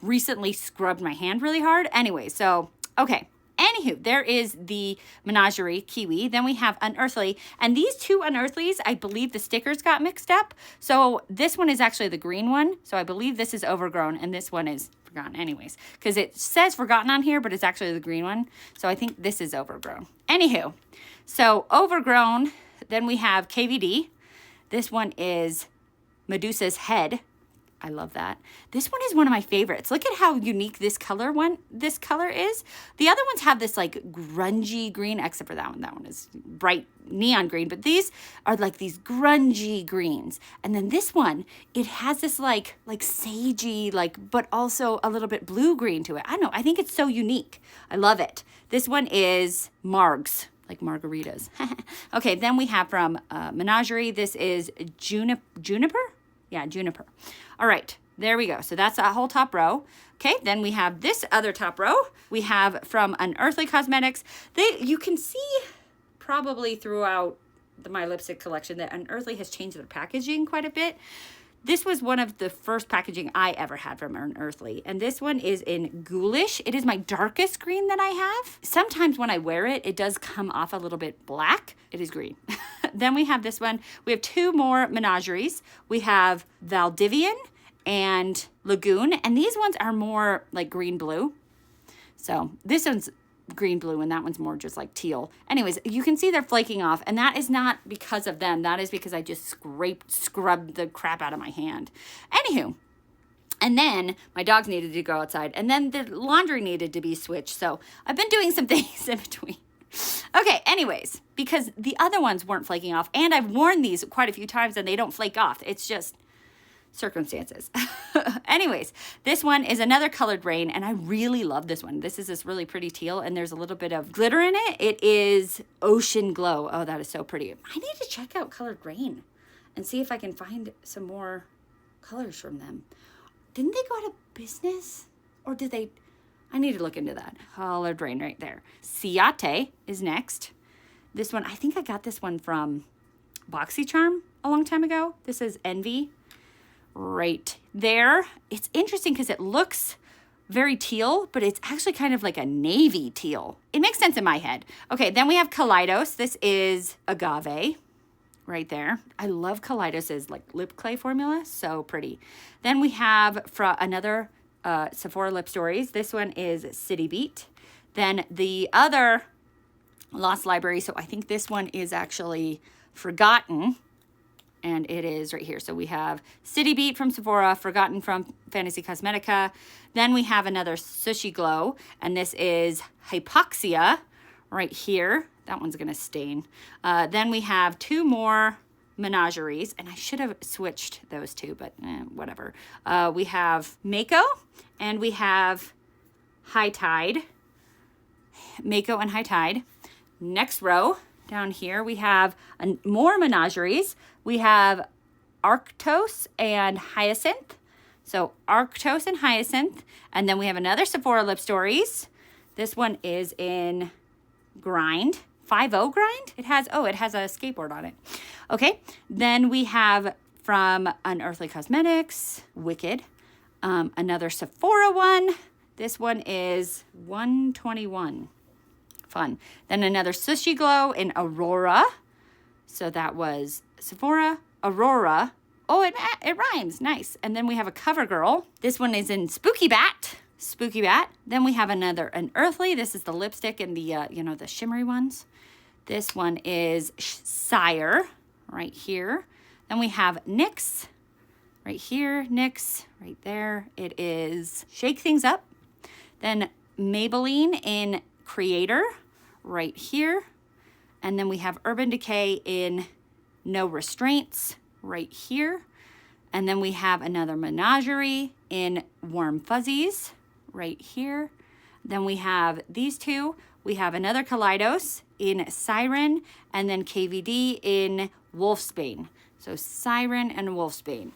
recently scrubbed my hand really hard. Anyway, so, okay. Anywho, there is the Menagerie Kiwi. Then we have Unearthly. And these two Unearthlies, I believe the stickers got mixed up. So this one is actually the green one. So I believe this is Overgrown and this one is Forgotten anyways. Because it says Forgotten on here, but it's actually the green one. So I think this is Overgrown. Anywho, so Overgrown, then we have KVD. This one is Medusa's Head. I love that. This one is one of my favorites. Look at how unique this color is. The other ones have this like grungy green, except for that one. That one is bright neon green, but these are like these grungy greens. And then this one, it has this like sagey, but also a little bit blue green to it. I don't know. I think it's so unique. I love it. This one is Margs, like margaritas. Okay, then we have from Menagerie. This is Juniper? Yeah, Juniper. All right, there we go. So that's that whole top row. Okay, then we have this other top row. We have from Unearthly Cosmetics. You can see probably throughout my lipstick collection that Unearthly has changed their packaging quite a bit. This was one of the first packaging I ever had from Unearthly. And this one is in Ghoulish. It is my darkest green that I have. Sometimes when I wear it, it does come off a little bit black. It is green. Then we have this one. We have two more Menageries. We have Valdivian and Lagoon. And these ones are more like green-blue. So this one's green-blue and that one's more just like teal. Anyways, you can see they're flaking off. And that is not because of them. That is because I just scrubbed the crap out of my hand. Anywho. And then my dogs needed to go outside. And then the laundry needed to be switched. So I've been doing some things in between. Okay, anyways, because the other ones weren't flaking off, and I've worn these quite a few times and they don't flake off. It's just circumstances. Anyways, this one is another Colored Rain, and I really love this one. This is this really pretty teal, and there's a little bit of glitter in it. It is Ocean Glow. Oh, that is so pretty. I need to check out Colored Rain and see if I can find some more colors from them. Didn't they go out of business? Or did they... I need to look into that. Colored Rain right there. Ciate is next. This one, I think I got this one from BoxyCharm a long time ago. This is Envy right there. It's interesting because it looks very teal, but it's actually kind of like a navy teal. It makes sense in my head. Okay, then we have Kaleidos. This is Agave right there. I love Kaleidos's like lip clay formula. So pretty. Then we have another Sephora Lip Stories. This one is City Beat. Then the other Lost Library. So I think this one is actually Forgotten. And it is right here. So we have City Beat from Sephora, Forgotten from Fantasy Cosmetica. Then we have another Sushi Glow. And this is Hypoxia right here. That one's going to stain. Then we have two more Menageries. And I should have switched those two, but whatever. We have Mako and we have High Tide. Mako and High Tide. Next row down here, we have more Menageries. We have Arctos and Hyacinth. So Arctos and Hyacinth. And then we have another Sephora Lip Stories. This one is in Grind. 5-0 Grind? It has a skateboard on it. Okay. Then we have from Unearthly Cosmetics, Wicked. Another Sephora one. This one is 121. Fun. Then another Sushi Glow in Aurora. So that was Sephora, Aurora. Oh, it rhymes. Nice. And then we have a CoverGirl. This one is in Spooky Bat. Spooky Bat. Then we have another Unearthly. This is the lipstick and the, the shimmery ones. This one is Sire right here. Then we have NYX right here. NYX right there. It is Shake Things Up. Then Maybelline in Creator right here. And then we have Urban Decay in No Restraints right here. And then we have another Menagerie in Warm Fuzzies right here. Then we have these two. We have another Kaleidos in Siren and then KVD in Wolfsbane. So Siren and Wolfsbane.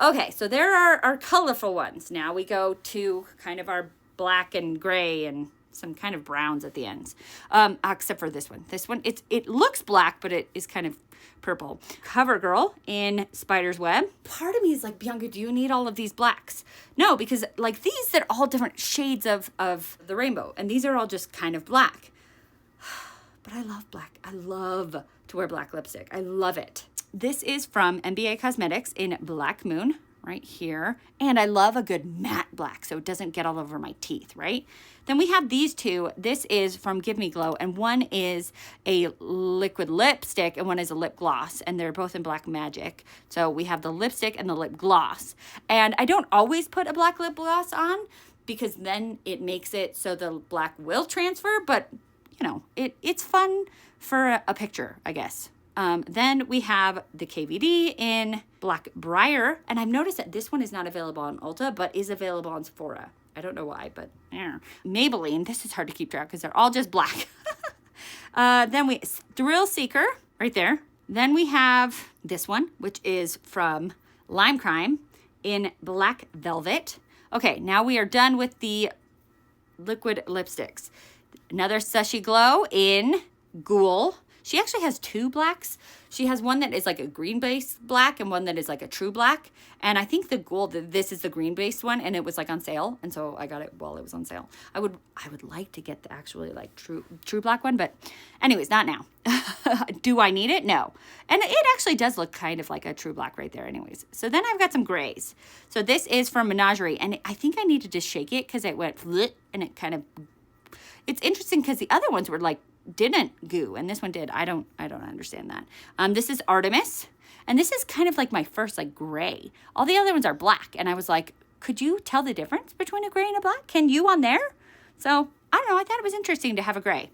Okay, so there are our colorful ones. Now we go to kind of our black and gray and some kind of browns at the ends, except for this one. This one, it looks black, but it is kind of purple. CoverGirl in Spider's Web. Part of me is like, Bianca, do you need all of these blacks? No, because like these, they're all different shades of the rainbow, and these are all just kind of black. But I love black. I love to wear black lipstick. I love it. This is from MBA Cosmetics in Black Moon, right here. And I love a good matte black so it doesn't get all over my teeth, right? Then we have these two. This is from Give Me Glow, and one is a liquid lipstick and one is a lip gloss, and they're both in Black Magic. So we have the lipstick and the lip gloss. And I don't always put a black lip gloss on because then it makes it so the black will transfer, but you know, it's fun for a picture, I guess. Then we have the KVD in Black Briar, and I've noticed that this one is not available on Ulta, but is available on Sephora. I don't know why, but Maybelline, this is hard to keep track because they're all just black. Then we Thrill Seeker, right there. Then we have this one, which is from Lime Crime in Black Velvet. Okay, now we are done with the liquid lipsticks. Another Sushi Glow in Ghoul. She actually has two blacks. She has one that is like a green-based black and one that is like a true black. And I think the Ghoul, this is the green-based one, and it was like on sale. And so I got it while it was on sale. I would like to get the actually like true black one, but anyways, not now. Do I need it? No. And it actually does look kind of like a true black right there anyways. So then I've got some grays. So this is from Menagerie, and I think I need to just shake it because it went flit and it kind of... It's interesting because the other ones were like, didn't goo, and this one did. I don't understand that. This is Artemis, and this is kind of like my first like gray. All the other ones are black, and I was like, could you tell the difference between a gray and a black? Can you on there? So I don't know. I thought it was interesting to have a gray.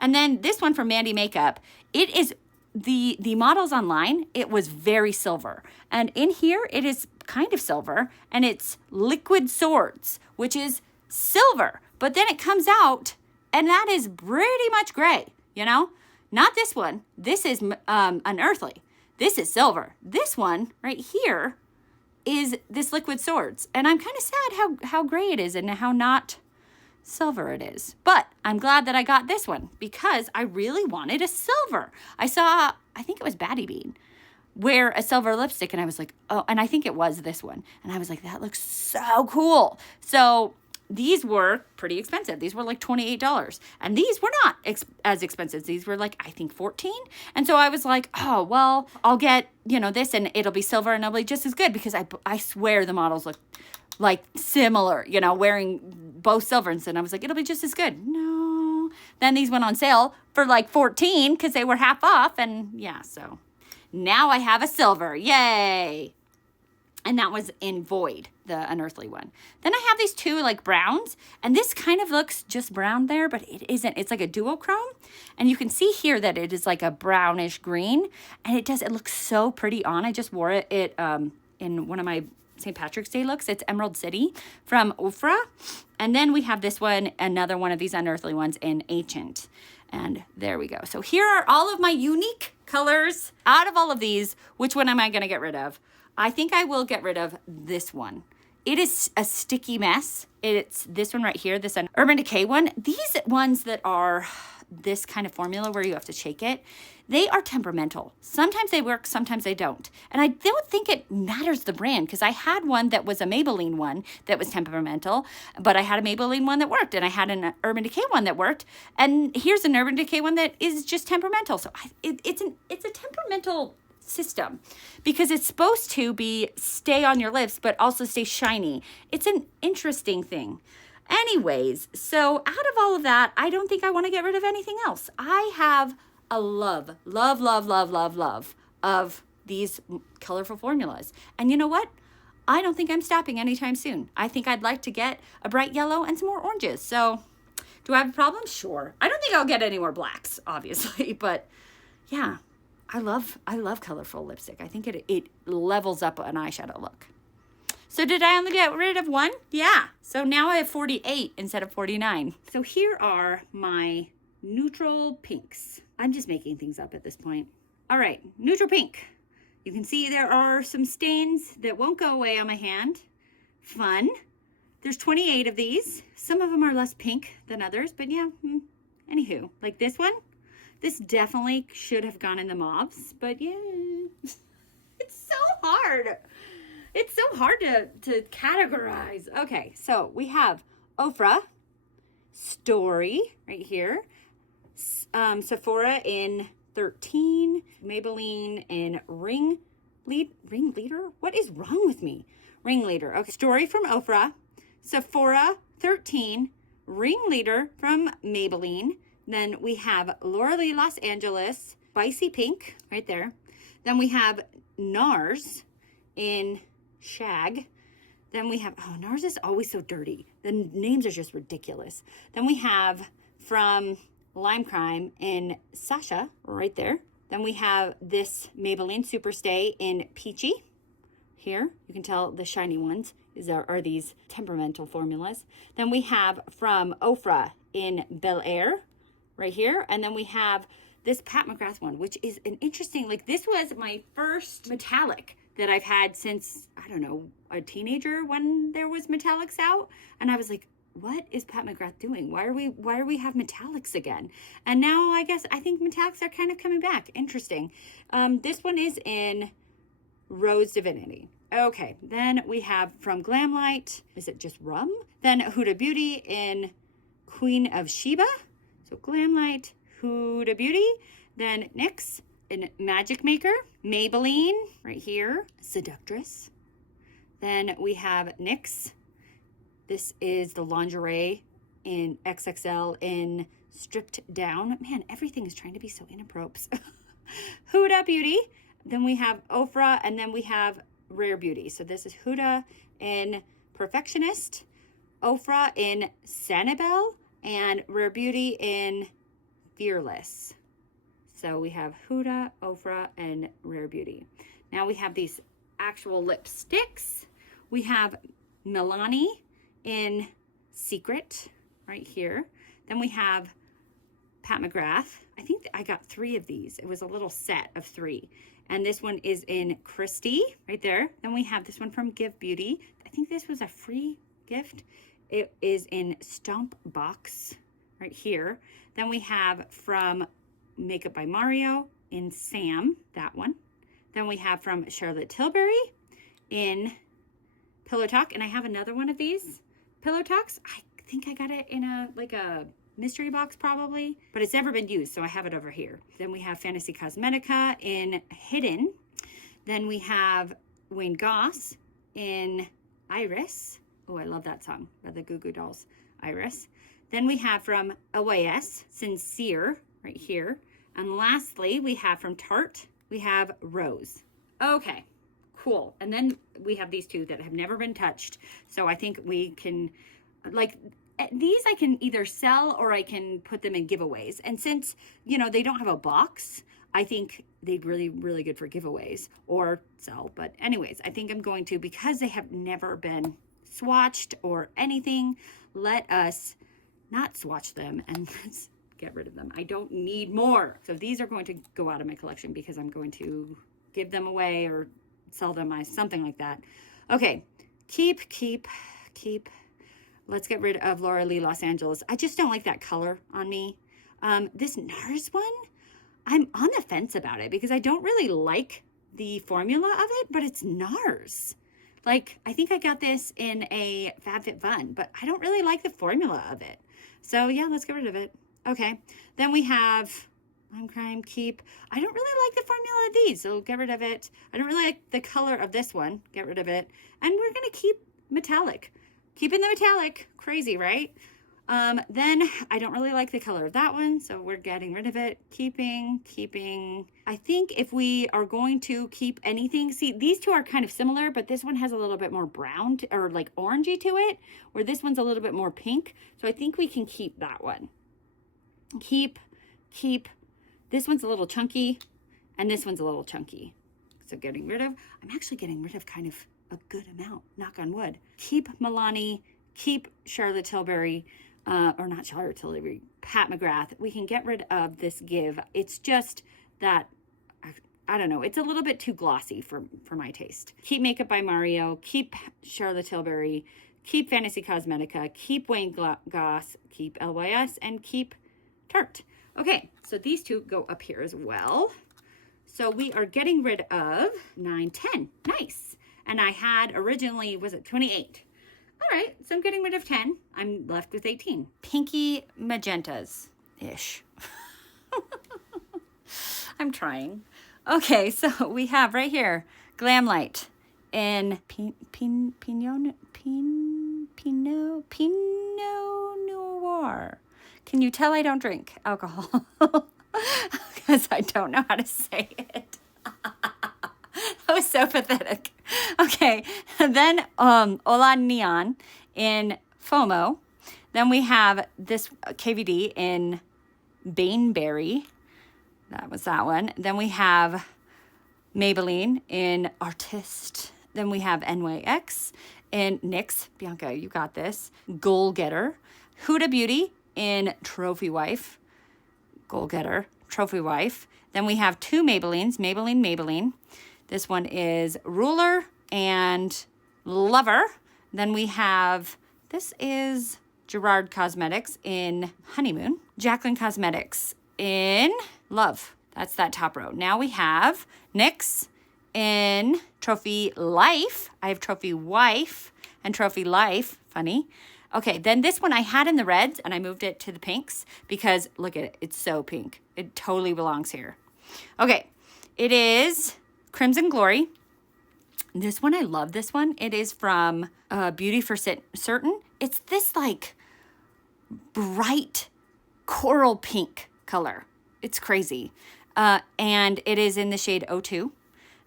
And then this one from Mandy Makeup. It is the models online. It was very silver, and in here it is kind of silver, and it's Liquid Swords, which is silver, but then it comes out. And that is pretty much gray, you know? Not this one. This is unearthly. This is silver. This one right here is this Liquid Swords. And I'm kind of sad how gray it is and how not silver it is. But I'm glad that I got this one because I really wanted a silver. I saw, I think it was Batty Bean, wear a silver lipstick. And I was like, oh, and I think it was this one. And I was like, that looks so cool. So... these were pretty expensive. These were like $28. And these were not as expensive. These were like, I think 14. And so I was like, oh, well, I'll get, you know, this and it'll be silver and it'll be just as good because I swear the models look like similar, you know, wearing both silvers. And I was like, it'll be just as good. No. Then these went on sale for like 14 because they were half off. And yeah, so now I have a silver. Yay. And that was in Void, the unearthly one. Then I have these two like browns, and this kind of looks just brown there, but it isn't. It's like a duochrome, and you can see here that it is like a brownish green, and it looks so pretty on. I just wore it in one of my St. Patrick's Day looks. It's Emerald City from Ofra. And then we have this one, another one of these unearthly ones in Ancient. And there we go. So here are all of my unique colors. Out of all of these, which one am I going to get rid of? I think I will get rid of this one. It is a sticky mess. It's this one right here, this Urban Decay one. These ones that are this kind of formula where you have to shake it, they are temperamental. Sometimes they work, sometimes they don't. And I don't think it matters the brand because I had one that was a Maybelline one that was temperamental, but I had a Maybelline one that worked and I had an Urban Decay one that worked. And here's an Urban Decay one that is just temperamental. So it's a temperamental system because it's supposed to be stay on your lips but also stay shiny. It's an interesting thing. Anyways, so out of all of that, I don't think I want to get rid of anything else. I have a love of these colorful formulas. And you know what? I don't think I'm stopping anytime soon. I think I'd like to get a bright yellow and some more oranges. So do I have a problem? Sure. I don't think I'll get any more blacks, obviously, but yeah. I love colorful lipstick. I think it levels up an eyeshadow look. So did I only get rid of one? Yeah. So now I have 48 instead of 49. So here are my neutral pinks. I'm just making things up at this point. All right, neutral pink. You can see there are some stains that won't go away on my hand. Fun. There's 28 of these. Some of them are less pink than others, but yeah, anywho, like this one, this definitely should have gone in the mauves, but yeah, it's so hard. It's so hard to categorize. Okay, so we have Ofra, Story right here, Sephora in 13, Maybelline in Ringleader? What is wrong with me? Ringleader. Okay, Story from Ofra, Sephora 13, Ringleader from Maybelline. Then we have Laura Lee Los Angeles, Spicy Pink right there. Then we have NARS in Shag. Then we have, oh, NARS is always so dirty. The names are just ridiculous. Then we have from Lime Crime in Sasha right there. Then we have this Maybelline Superstay in Peachy. Here, you can tell the shiny ones are these temperamental formulas. Then we have from Ofra in Bel Air right here. And then we have this Pat McGrath one, which is an interesting, like this was my first metallic that I've had since, I don't know, a teenager when there was metallics out. And I was like, what is Pat McGrath doing? Why are we have metallics again? And now I think metallics are kind of coming back. Interesting. This one is in Rose Divinity. Okay, then we have from Glamlight, is it just rum? Then Huda Beauty in Queen of Sheba. So Glamlight, Huda Beauty. Then NYX in Magic Maker. Maybelline right here, Seductress. Then we have NYX. This is the lingerie in XXL in Stripped Down. Man, everything is trying to be so inappropriate. Huda Beauty. Then we have Ofra, and then we have Rare Beauty. So this is Huda in Perfectionist, Ofra in Sanibel, and Rare Beauty in Fearless. So we have Huda, Ofra, and Rare Beauty. Now we have these actual lipsticks. We have Milani in Secret right here. Then we have Pat McGrath. I think I got 3 of these. It was a little set of 3. And this one is in Christie right there. Then we have this one from Give Beauty. I think this was a free gift. It is in Stomp Box right here. Then we have from Makeup by Mario in Sam, that one. Then we have from Charlotte Tilbury in Pillow Talk. And I have another one of these Pillow Talks. I think I got it in a mystery box probably, but it's never been used, so I have it over here. Then we have Fantasy Cosmetica in Hidden. Then we have Wayne Goss in Iris. Oh, I love that song by the Goo Goo Dolls, Iris. Then we have from OAS, Sincere, right here. And lastly, we have from Tarte, we have Rose. Okay, cool. And then we have these 2 that have never been touched. So I think we can, like, these I can either sell or I can put them in giveaways. And since, they don't have a box, I think they'd really, really good for giveaways or sell. But anyways, I think I'm going to, because they have never been swatched or anything, let us not swatch them and let's get rid of them. I don't need more. So these are going to go out of my collection because I'm going to give them away or sell them as something like that. Okay, keep. Let's get rid of Laura Lee Los Angeles. I just don't like that color on me. This NARS one, I'm on the fence about it because I don't really like the formula of it, but it's NARS. Like, I think I got this in a FabFitFun, but I don't really like the formula of it. So yeah, let's get rid of it. Okay, then we have Lime Crime, keep. I don't really like the formula of these, so get rid of it. I don't really like the color of this one. Get rid of it. And we're gonna keep metallic. Keeping the metallic, crazy, right? Then I don't really like the color of that one, so we're getting rid of it. Keeping. I think if we are going to keep anything, see, these 2 are kind of similar, but this one has a little bit more brown or like orangey to it, where this one's a little bit more pink. So I think we can keep that one. Keep. This one's a little chunky, and this one's a little chunky. So I'm actually getting rid of kind of a good amount, knock on wood. Keep Milani, keep Charlotte Tilbury, or not Charlotte Tilbury, Pat McGrath. We can get rid of this Give. It's just that, I don't know, it's a little bit too glossy for my taste. Keep Makeup by Mario, keep Charlotte Tilbury, keep Fantasy Cosmetica, keep Wayne Goss, keep LYS, and keep Tarte. Okay, so these two go up here as well. So we are getting rid of 9, 10. Nice. And I had originally, was it 28? All right, so I'm getting rid of 10. I'm left with 18. Pinky Magentas-ish. I'm trying. Okay, so we have right here, Glam Light in Pinot Noir. Can you tell I don't drink alcohol? Because I don't know how to say it. That was so pathetic. Okay, then Hola Neon in FOMO. Then we have this KVD in Baneberry. That was that one. Then we have Maybelline in Artist. Then we have NYX in NYX. Bianca, you got this. Goal Getter. Huda Beauty in Trophy Wife. Goal Getter. Trophy Wife. Then we have two Maybellines. Maybelline. This one is Ruler and Lover. Then we have, this is Gerard Cosmetics in Honeymoon. Jaclyn Cosmetics in Love. That's that top row. Now we have NYX in Trophy Life. I have Trophy Wife and Trophy Life. Funny. Okay, then this one I had in the reds and I moved it to the pinks because look at it. It's so pink. It totally belongs here. Okay, it is Crimson Glory. This one, I love this one. It is from Beauty for Certain. It's this like bright coral pink color. It's crazy. And it is in the shade 02.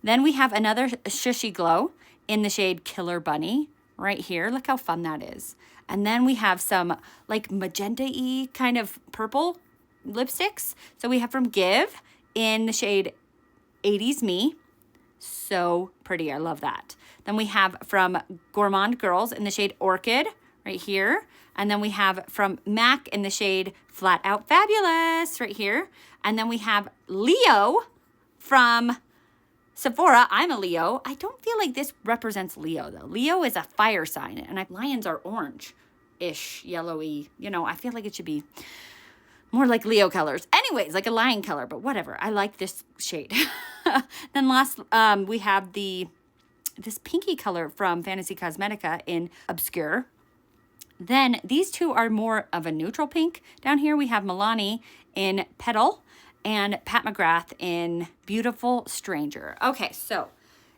Then we have another Shushy Glow in the shade Killer Bunny right here. Look how fun that is. And then we have some like magenta-y kind of purple lipsticks. So we have from Give in the shade 80s Me. So pretty. I love that. Then we have from Gourmande Girls in the shade Orchid right here. And then we have from MAC in the shade Flat Out Fabulous right here. And then we have Leo from Sephora. I'm a Leo. I don't feel like this represents Leo though. Leo is a fire sign and lions are orange-ish, yellowy. You know, I feel like it should be more like Leo colors. Anyways, like a lion color, but whatever. I like this shade. Then last, we have this pinky color from Fantasy Cosmetica in Obscure. Then these two are more of a neutral pink. Down here we have Milani in Petal and Pat McGrath in Beautiful Stranger. Okay, so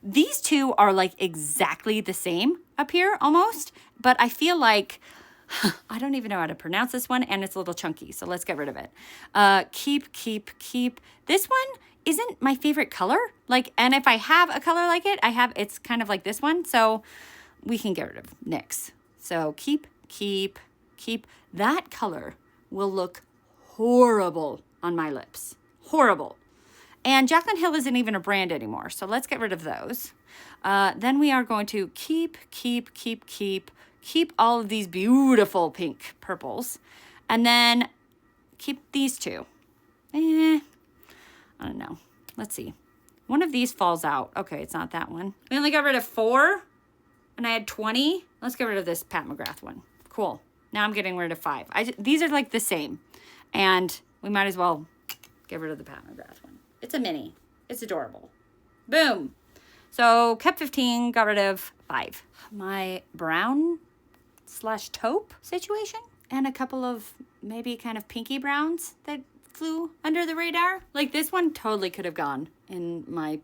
these two are like exactly the same up here almost, but I feel like I don't even know how to pronounce this one, and it's a little chunky, so let's get rid of it. Keep. This one isn't my favorite color. Like, and if I have a color like it, it's kind of like this one, so we can get rid of NYX. So keep. That color will look horrible on my lips. Horrible. And Jaclyn Hill isn't even a brand anymore, so let's get rid of those. Then we are going to keep all of these beautiful pink purples. And then keep these two. I don't know. Let's see. One of these falls out. Okay, it's not that one. We only got rid of 4, and I had 20. Let's get rid of this Pat McGrath one. Cool. Now I'm getting rid of 5. These are like the same. And we might as well get rid of the Pat McGrath one. It's a mini. It's adorable. Boom. So kept 15, got rid of 5. My brown / taupe situation and a couple of maybe kind of pinky browns that flew under the radar. Like this one totally could have gone in my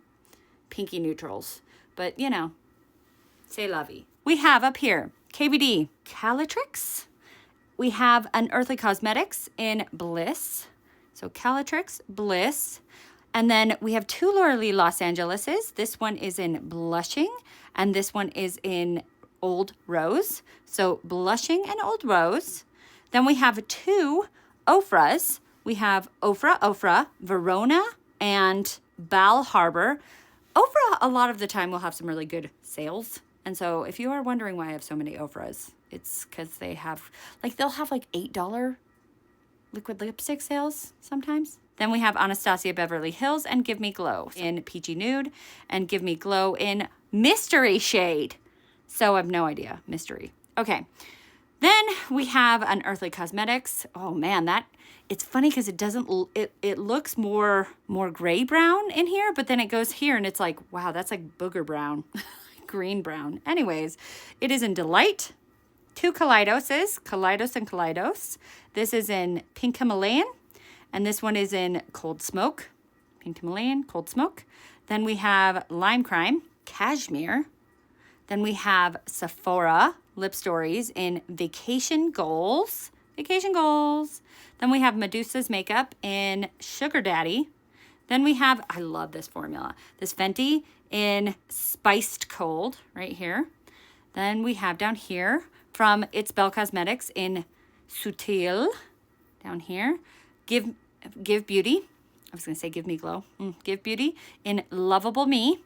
pinky neutrals, but you know, c'est la vie. We have up here KVD Calatrix. We have an Earthly Cosmetics in Bliss. So Calatrix, Bliss. And then we have 2 Laura Lee Los Angeleses. This one is in Blushing and this one is in Old Rose. So Blushing and Old Rose. Then we have 2 Ofras. We have Ofra, Verona, and Bal Harbor. Ofra, a lot of the time, will have some really good sales. And so if you are wondering why I have so many Ofras, it's because they have, like, they'll have like $8 liquid lipstick sales sometimes. Then we have Anastasia Beverly Hills and Give Me Glow in Peachy Nude and Give Me Glow in Mystery Shade. So I have no idea. Mystery. Okay. Then we have Unearthly Cosmetics. Oh man, it's funny because it doesn't, it looks more gray brown in here, but then it goes here and it's like, wow, that's like booger brown, green brown. Anyways, it is in Delight. 2 Kaleidoses, Kaleidos and Kaleidos. This is in Pink Himalayan, and this one is in Cold Smoke. Pink Himalayan, Cold Smoke. Then we have Lime Crime, Cashmere. Then we have Sephora Lip Stories in Vacation Goals. Vacation Goals. Then we have Medusa's Makeup in Sugar Daddy. Then we have, I love this formula, this Fenty in Spiced Cold right here. Then we have down here from It's Belle Cosmetics in Sutil. Down here. Give Beauty. I was going to say Give Me Glow. Give Beauty in Lovable Me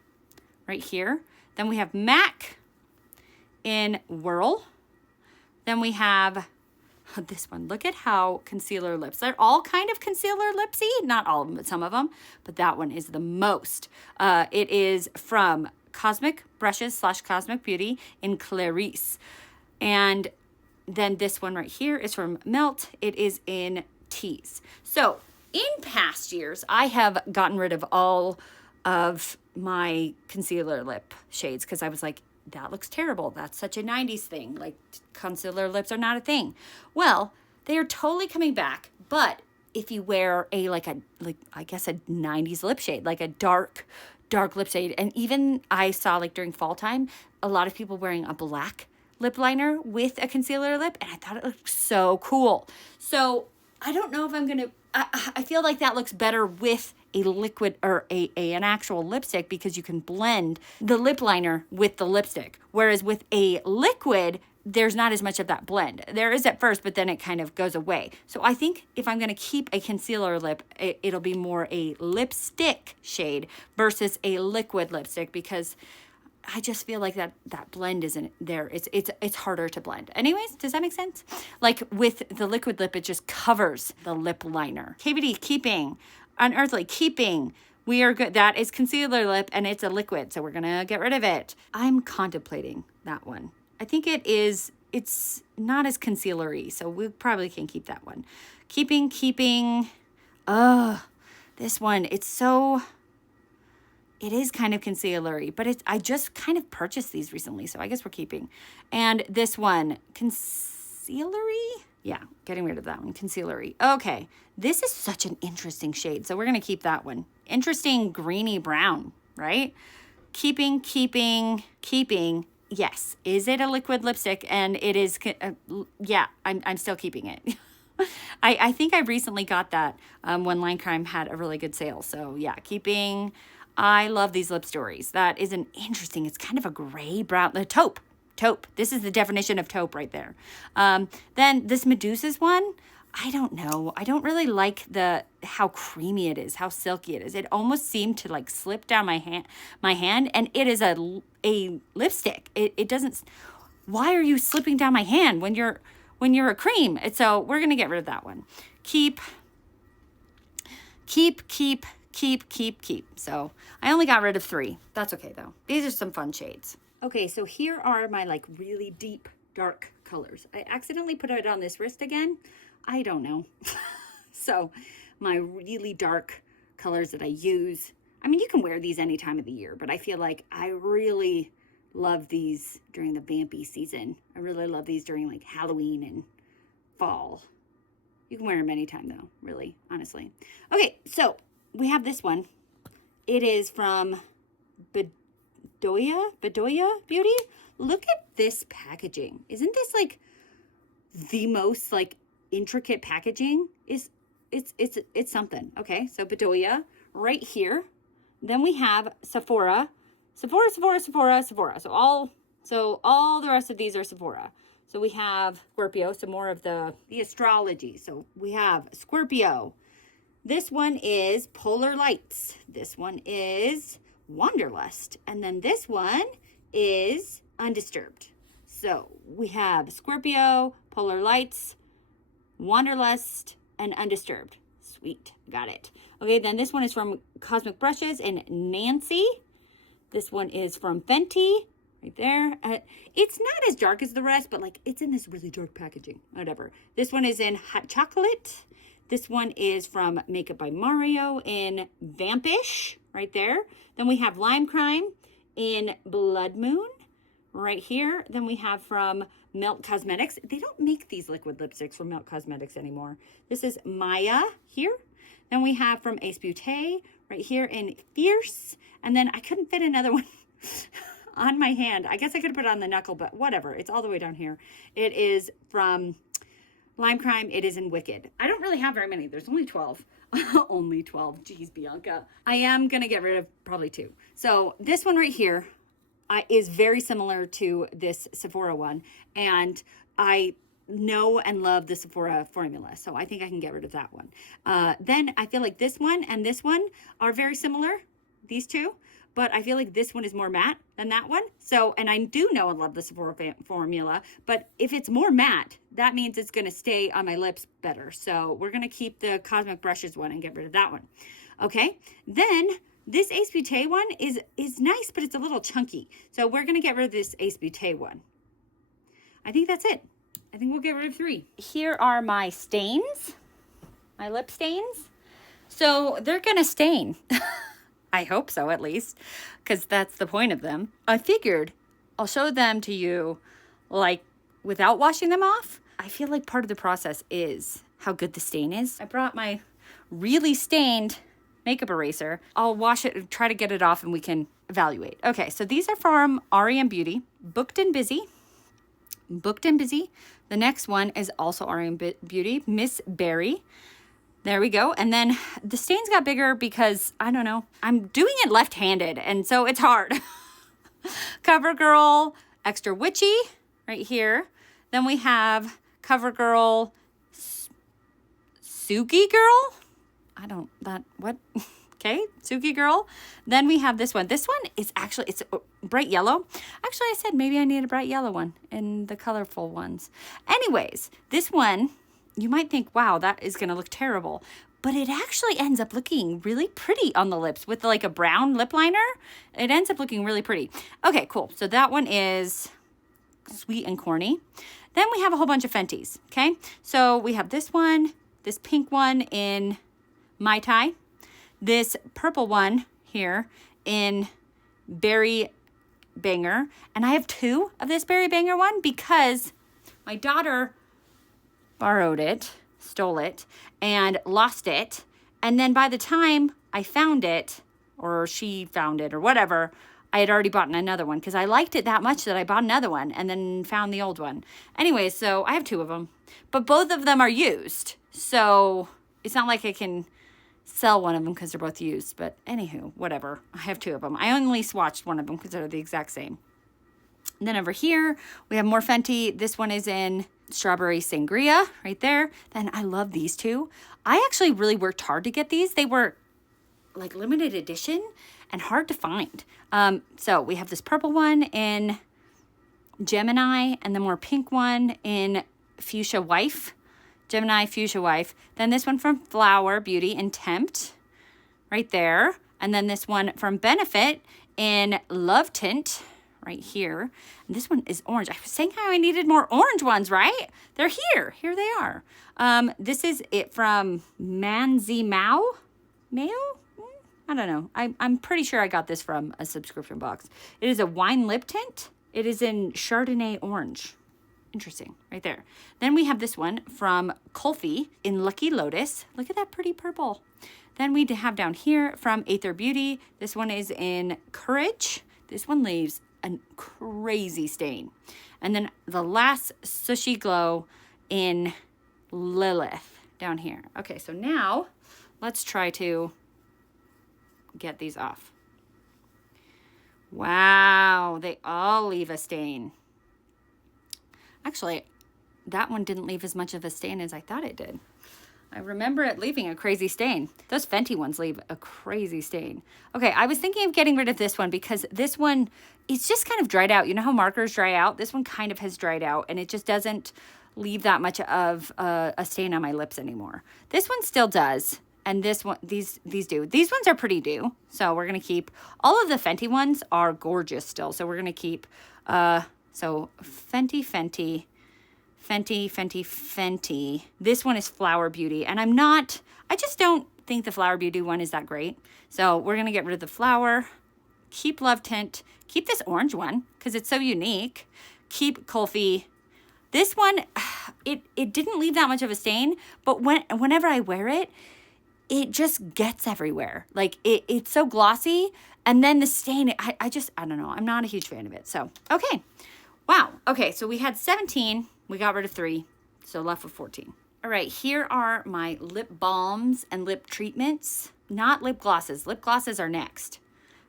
right here. Then we have MAC in Whirl. Then we have this one. Look at how concealer lips. They're all kind of concealer lipsy. Not all of them, but some of them. But that one is the most. It is from Cosmic Brushes / Cosmic Beauty in Clarice. And then this one right here is from Melt. It is in Tease. So in past years, I have gotten rid of all of my concealer lip shades because I was like, that looks terrible. That's such a 90s thing. Like, concealer lips are not a thing. Well, they are totally coming back. But if you wear I guess a 90s lip shade, like a dark lip shade, and even I saw like during fall time, a lot of people wearing a black lip liner with a concealer lip, and I thought it looked so cool. So I don't know if I'm gonna. I feel like that looks better with a liquid or an actual lipstick because you can blend the lip liner with the lipstick. Whereas with a liquid, there's not as much of that blend. There is at first, but then it kind of goes away. So I think if I'm going to keep a concealer lip, it'll be more a lipstick shade versus a liquid lipstick because I just feel like that blend isn't there. It's harder to blend. Anyways, does that make sense? Like with the liquid lip, it just covers the lip liner. KVD, keeping. Unearthly, keeping. We are good. That is concealer lip and it's a liquid, so we're going to get rid of it. I'm contemplating that one. I think it's not as concealery, so we probably can keep that one. Keeping. This one, it is kind of concealery, but I just kind of purchased these recently, so I guess we're keeping. And this one, concealery? Yeah, getting rid of that one, concealery. Okay, this is such an interesting shade, so we're going to keep that one. Interesting greeny brown, right? Keeping. Yes. Is it a liquid lipstick? And it is, yeah, I'm still keeping it. I think I recently got that when Line Crime had a really good sale. So yeah, keeping. I love these lip stories. That is an interesting, it's kind of a gray brown, taupe. This is the definition of taupe right there. Then this Medusa's one, I don't know. I don't really like how creamy it is, how silky it is. It almost seemed to like slip down my hand, and it is a lipstick. It doesn't. Why are you slipping down my hand when you're a cream? So we're gonna get rid of that one. Keep. So I only got rid of 3. That's okay though. These are some fun shades. Okay, so here are my like really deep dark colors. I accidentally put it on this wrist again. I don't know. So my really dark colors that I use. I mean, you can wear these any time of the year, but I feel like I really love these during the vampy season. I really love these during like Halloween and fall. You can wear them anytime though, really, honestly. Okay, so we have this one. It is from Bedoya Beauty. Look at this packaging. Isn't this like the most like intricate packaging? It's something. Okay, so Bedoya right here. Then we have Sephora. So all the rest of these are Sephora. So we have Scorpio, some more of the astrology. So we have Scorpio. This one is Polar Lights. This one is Wanderlust. And then this one is Undisturbed. So we have Scorpio, Polar Lights, Wanderlust, and Undisturbed. Sweet, got it. Okay, then this one is from Cosmic Brushes and Nancy. This one is from Fenty, right there. It's not as dark as the rest, but like it's in this really dark packaging, whatever. This one is in hot chocolate. This one is from Makeup by Mario in Vampish, right there. Then we have Lime Crime in Blood Moon, right here. Then we have from Melt Cosmetics. They don't make these liquid lipsticks from Melt Cosmetics anymore. This is Maya here. Then we have from Ace Beauté right here in Fierce. And then I couldn't fit another one on my hand. I guess I could have put it on the knuckle, but whatever. It's all the way down here. It is from Lime Crime. It is in Wicked. I don't really have very many. There's only 12. Only 12. Jeez, Bianca. I am going to get rid of probably 2. So this one right here is very similar to this Sephora one. And I know and love the Sephora formula. So I think I can get rid of that one. Then I feel like this one and this one are very similar. These two. But I feel like this one is more matte than that one. So, and I do know and love the Sephora formula, but if it's more matte, that means it's going to stay on my lips better. So we're going to keep the Cosmic Brushes one and get rid of that one. Okay. Then this Ace Beauté one is nice, but it's a little chunky. So we're going to get rid of this Ace Beauté one. I think that's it. I think we'll get rid of 3. Here are my stains, my lip stains. So they're going to stain. I hope so, at least, because that's the point of them. I figured I'll show them to you, like, without washing them off. I feel like part of the process is how good the stain is. I brought my really stained makeup eraser. I'll wash it and try to get it off, and we can evaluate. Okay, so these are from R.E.M. Beauty, Booked and Busy. Booked and Busy. The next one is also R.E.M. Beauty, Miss Berry. There we go. And then the stains got bigger because, I don't know, I'm doing it left-handed, and so it's hard. CoverGirl Extra Witchy right here. Then we have CoverGirl Suki Girl. What? Okay, Suki Girl. Then we have this one. This one is actually, it's bright yellow. Actually, I said maybe I need a bright yellow one in the colorful ones. Anyways, this one, you might think, wow, that is going to look terrible. But it actually ends up looking really pretty on the lips with like a brown lip liner. It ends up looking really pretty. Okay, cool. So that one is Sweet and Corny. Then we have a whole bunch of Fenties, okay? So we have this one, this pink one in Mai Tai, this purple one here in Berry Banger. And I have 2 of this Berry Banger one because my daughter borrowed it, stole it, and lost it. And then by the time I found it, or she found it, or whatever, I had already bought another one because I liked it that much that I bought another one and then found the old one. Anyway, so I have 2 of them, but both of them are used. So it's not like I can sell one of them because they're both used. But anywho, whatever. I have 2 of them. I only swatched one of them because they're the exact same. And then over here, we have more Fenty. This one is in Strawberry Sangria right there. Then I love these 2. I actually really worked hard to get these. They were like limited edition and hard to find. So we have this purple one in Gemini and the more pink one in Fuchsia Wife. Gemini Fuchsia Wife. Then this one from Flower Beauty in Tempt right there. And then this one from Benefit in Love Tint right here. And this one is orange. I was saying how I needed more orange ones, right? They're here. Here they are. This is it from Manzi Mao. Mayo? I don't know. I'm pretty sure I got this from a subscription box. It is a wine lip tint. It is in Chardonnay Orange. Interesting. Right there. Then we have this one from Kulfi in Lucky Lotus. Look at that pretty purple. Then we have down here from Aether Beauty. This one is in Courage. This one leaves a crazy stain. And then the last Sushi Glow in Lilith down here. Okay, so now let's try to get these off. Wow, they all leave a stain. Actually, that one didn't leave as much of a stain as I thought it did. I remember it leaving a crazy stain. Those Fenty ones leave a crazy stain. Okay, I was thinking of getting rid of this one because this one, it's just kind of dried out. You know how markers dry out? This one kind of has dried out and it just doesn't leave that much of a stain on my lips anymore. This one still does. And this one, these do. These ones are pretty new. So we're going to keep, all of the Fenty ones are gorgeous still. So we're going to keep, so Fenty. This one is Flower Beauty. And I just don't think the Flower Beauty one is that great. So we're going to get rid of the flower. Keep Love Tint. Keep this orange one because it's so unique. Keep Kulfi. This one, it didn't leave that much of a stain, but whenever I wear it, it just gets everywhere. Like it's so glossy, and then the stain, I don't know. I'm not a huge fan of it. So, okay. Wow. Okay, so we had 17. We got rid of 3, so left with 14. All right, here are my lip balms and lip treatments. Not lip glosses. Lip glosses are next.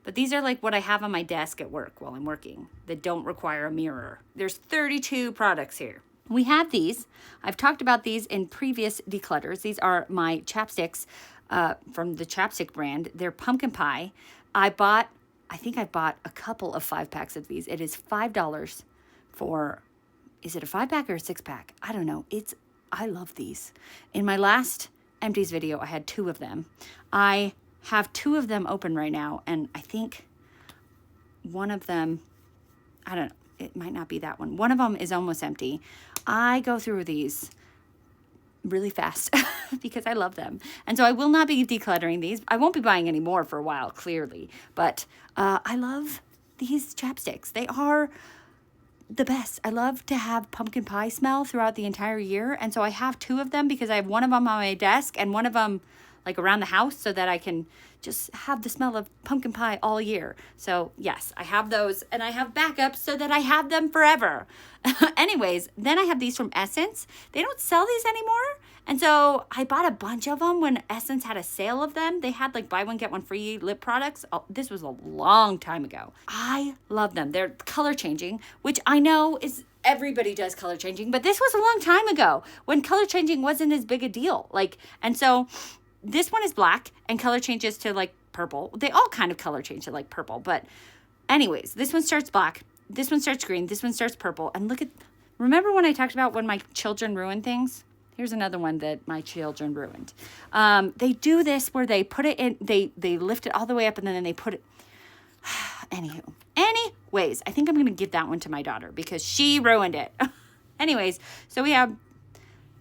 But these are like what I have on my desk at work while I'm working that don't require a mirror. There's 32 products here. We have these. I've talked about these in previous declutters. These are my chapsticks from the chapstick brand. They're pumpkin pie. I think I bought a couple of 5-packs of these. It is $5 for, is it a 5-pack or a 6-pack? I don't know. I love these. In my last empties video, I had 2 of them. I have 2 of them open right now, and I think one of them, I don't know, it might not be that one. One of them is almost empty. I go through these really fast because I love them. And so I will not be decluttering these. I won't be buying any more for a while, clearly. But I love these chapsticks. They are the best. I love to have pumpkin pie smell throughout the entire year. And so I have 2 of them because I have one of them on my desk and one of them like around the house so that I can just have the smell of pumpkin pie all year. So yes, I have those and I have backups so that I have them forever. Anyways, then I have these from Essence. They don't sell these anymore. And so I bought a bunch of them when Essence had a sale of them. They had like buy one, get one free lip products. Oh, this was a long time ago. I love them. They're color changing, which I know is everybody does color changing, but this was a long time ago when color changing wasn't as big a deal. And so this one is black and color changes to like purple. They all kind of color change to like purple. But anyways, this one starts black. This one starts green. This one starts purple. And remember when I talked about when my children ruin things? Here's another one that my children ruined. They do this where they put it in, they lift it all the way up and then they put it. Anyways, I think I'm going to give that one to my daughter because she ruined it. Anyways, so we have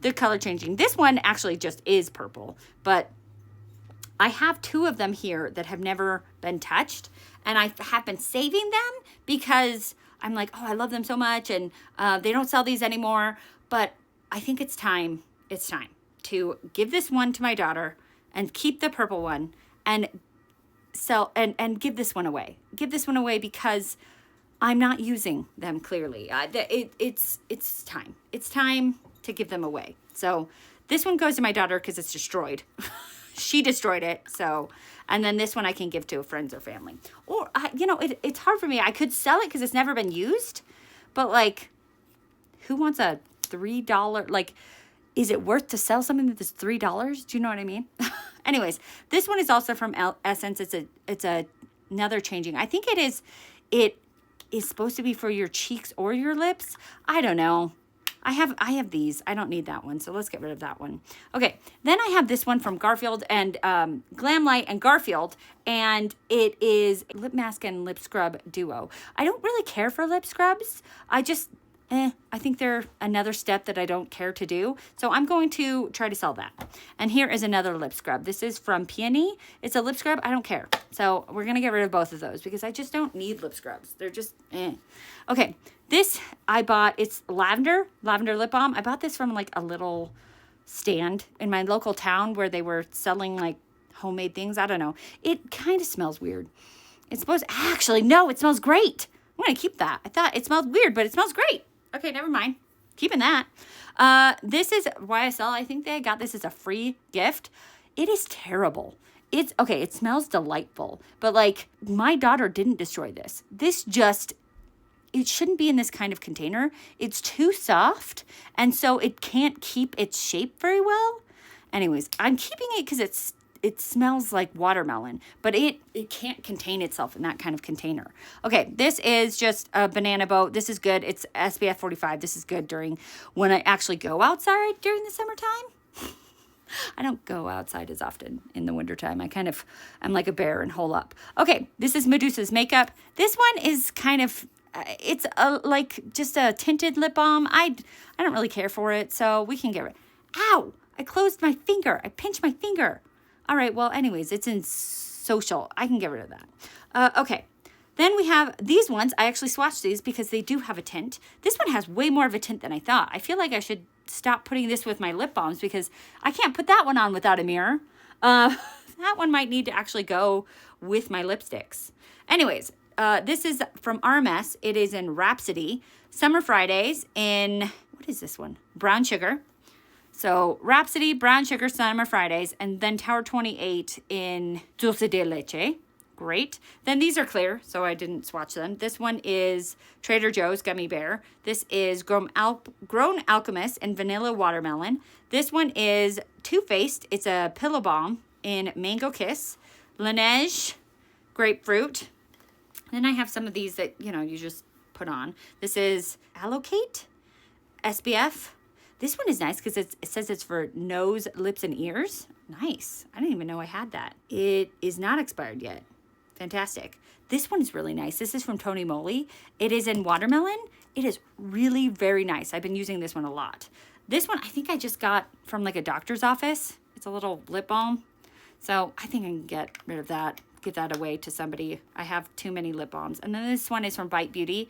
the color changing. This one actually just is purple, but I have 2 of them here that have never been touched, and I have been saving them because I'm like, oh, I love them so much, and they don't sell these anymore, but I think it's time to give this one to my daughter and keep the purple one and sell and give this one away. Give this one away because I'm not using them clearly. It's time. It's time to give them away. So this one goes to my daughter because it's destroyed. She destroyed it. So, and then this one I can give to friends or family. Or, it's hard for me. I could sell it because it's never been used. But like, who wants a $3? Like, is it worth to sell something that's $3? Do you know what I mean? Anyways, this one is also from Essence. It's another changing. I think it is supposed to be for your cheeks or your lips. I don't know. I have these. I don't need that one, so let's get rid of that one. Okay, then I have this one from Garfield and Glam Light and Garfield, and it is lip mask and lip scrub duo. I don't really care for lip scrubs. I think they're another step that I don't care to do, so I'm going to try to sell that. And here is another lip scrub. This is from Peony. It's a lip scrub. I don't care. So we're going to get rid of both of those because I just don't need lip scrubs. They're just Okay, this I bought. It's lavender lip balm. I bought this from like a little stand in my local town where they were selling like homemade things. I don't know. It kind of smells weird. It's supposed actually, no, it smells great. I'm going to keep that. I thought it smelled weird, but it smells great. Okay, never mind. Keeping that. This is YSL. I think they got this as a free gift. It is terrible. It smells delightful. But like, my daughter didn't destroy this. It shouldn't be in this kind of container. It's too soft, and so it can't keep its shape very well. Anyways, I'm keeping it because it smells like watermelon, but it can't contain itself in that kind of container. Okay, this is just a banana boat. This is good. It's SPF 45. This is good when I actually go outside during the summertime. I don't go outside as often in the wintertime. I'm like a bear and hole up. Okay, this is Medusa's makeup. This one is kind of, it's like just a tinted lip balm. I don't really care for it, so we can get rid. Ow! I closed my finger. I pinched my finger. All right, well, anyways, it's in Social. I can get rid of that. Okay. Then we have these ones. I actually swatched these because they do have a tint. This one has way more of a tint than I thought. I feel like I should stop putting this with my lip balms because I can't put that one on without a mirror. That one might need to actually go with my lipsticks. Anyways, this is from RMS. It is in Rhapsody. Summer Fridays in, what is this one? Brown Sugar. So Rhapsody, Brown Sugar, Summer Fridays, and then Tower 28 in Dulce de Leche. Great. Then these are clear, so I didn't swatch them. This one is Trader Joe's Gummy Bear. This is Grown Alchemist and Vanilla Watermelon. This one is Too Faced. It's a pillow balm in Mango Kiss. Laneige Grapefruit. Then I have some of these that, you just put on. This is Allocate SPF. This one is nice because it says it's for nose, lips, and ears. Nice. I didn't even know I had that. It is not expired yet. Fantastic. This one is really nice. This is from Tony Moly. It is in Watermelon. It is really very nice. I've been using this one a lot. This one I think I just got from like a doctor's office. It's a little lip balm. So I think I can get rid of that, give that away to somebody. I have too many lip balms. And then this one is from Bite Beauty.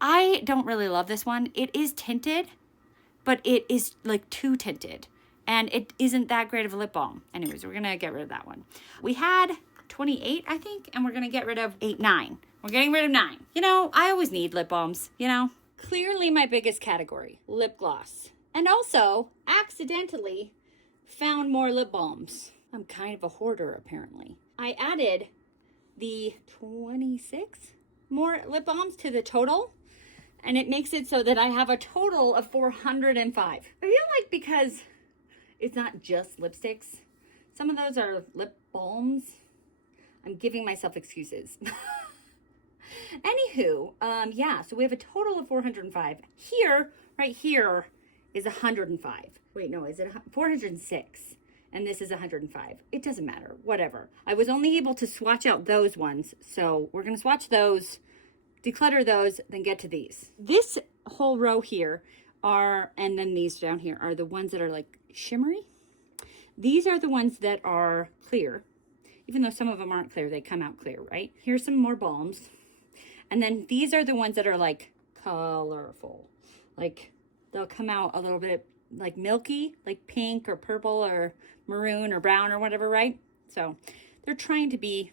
I don't really love this one. It is tinted, but it is like too tinted. And it isn't that great of a lip balm. Anyways, we're going to get rid of that one. We had 28, I think, and we're going to get rid of 9. We're getting rid of 9. I always need lip balms, Clearly my biggest category, lip gloss. And also, accidentally, found more lip balms. I'm kind of a hoarder, apparently. I added the 26 more lip balms to the total. And it makes it so that I have a total of 405. I feel like because it's not just lipsticks, some of those are lip balms. I'm giving myself excuses. Anywho, yeah, so we have a total of 405. Right here is 105. Wait, no, is it 406? And this is 105. It doesn't matter, whatever. I was only able to swatch out those ones, so we're gonna swatch those, declutter those, then get to these. This whole row here and then these down here are the ones that are like shimmery. These are the ones that are clear. Even though some of them aren't clear, they come out clear, right? Here's some more balms. And then these are the ones that are like colorful. Like they'll come out a little bit like milky, like pink or purple or maroon or brown or whatever, right? So they're trying to be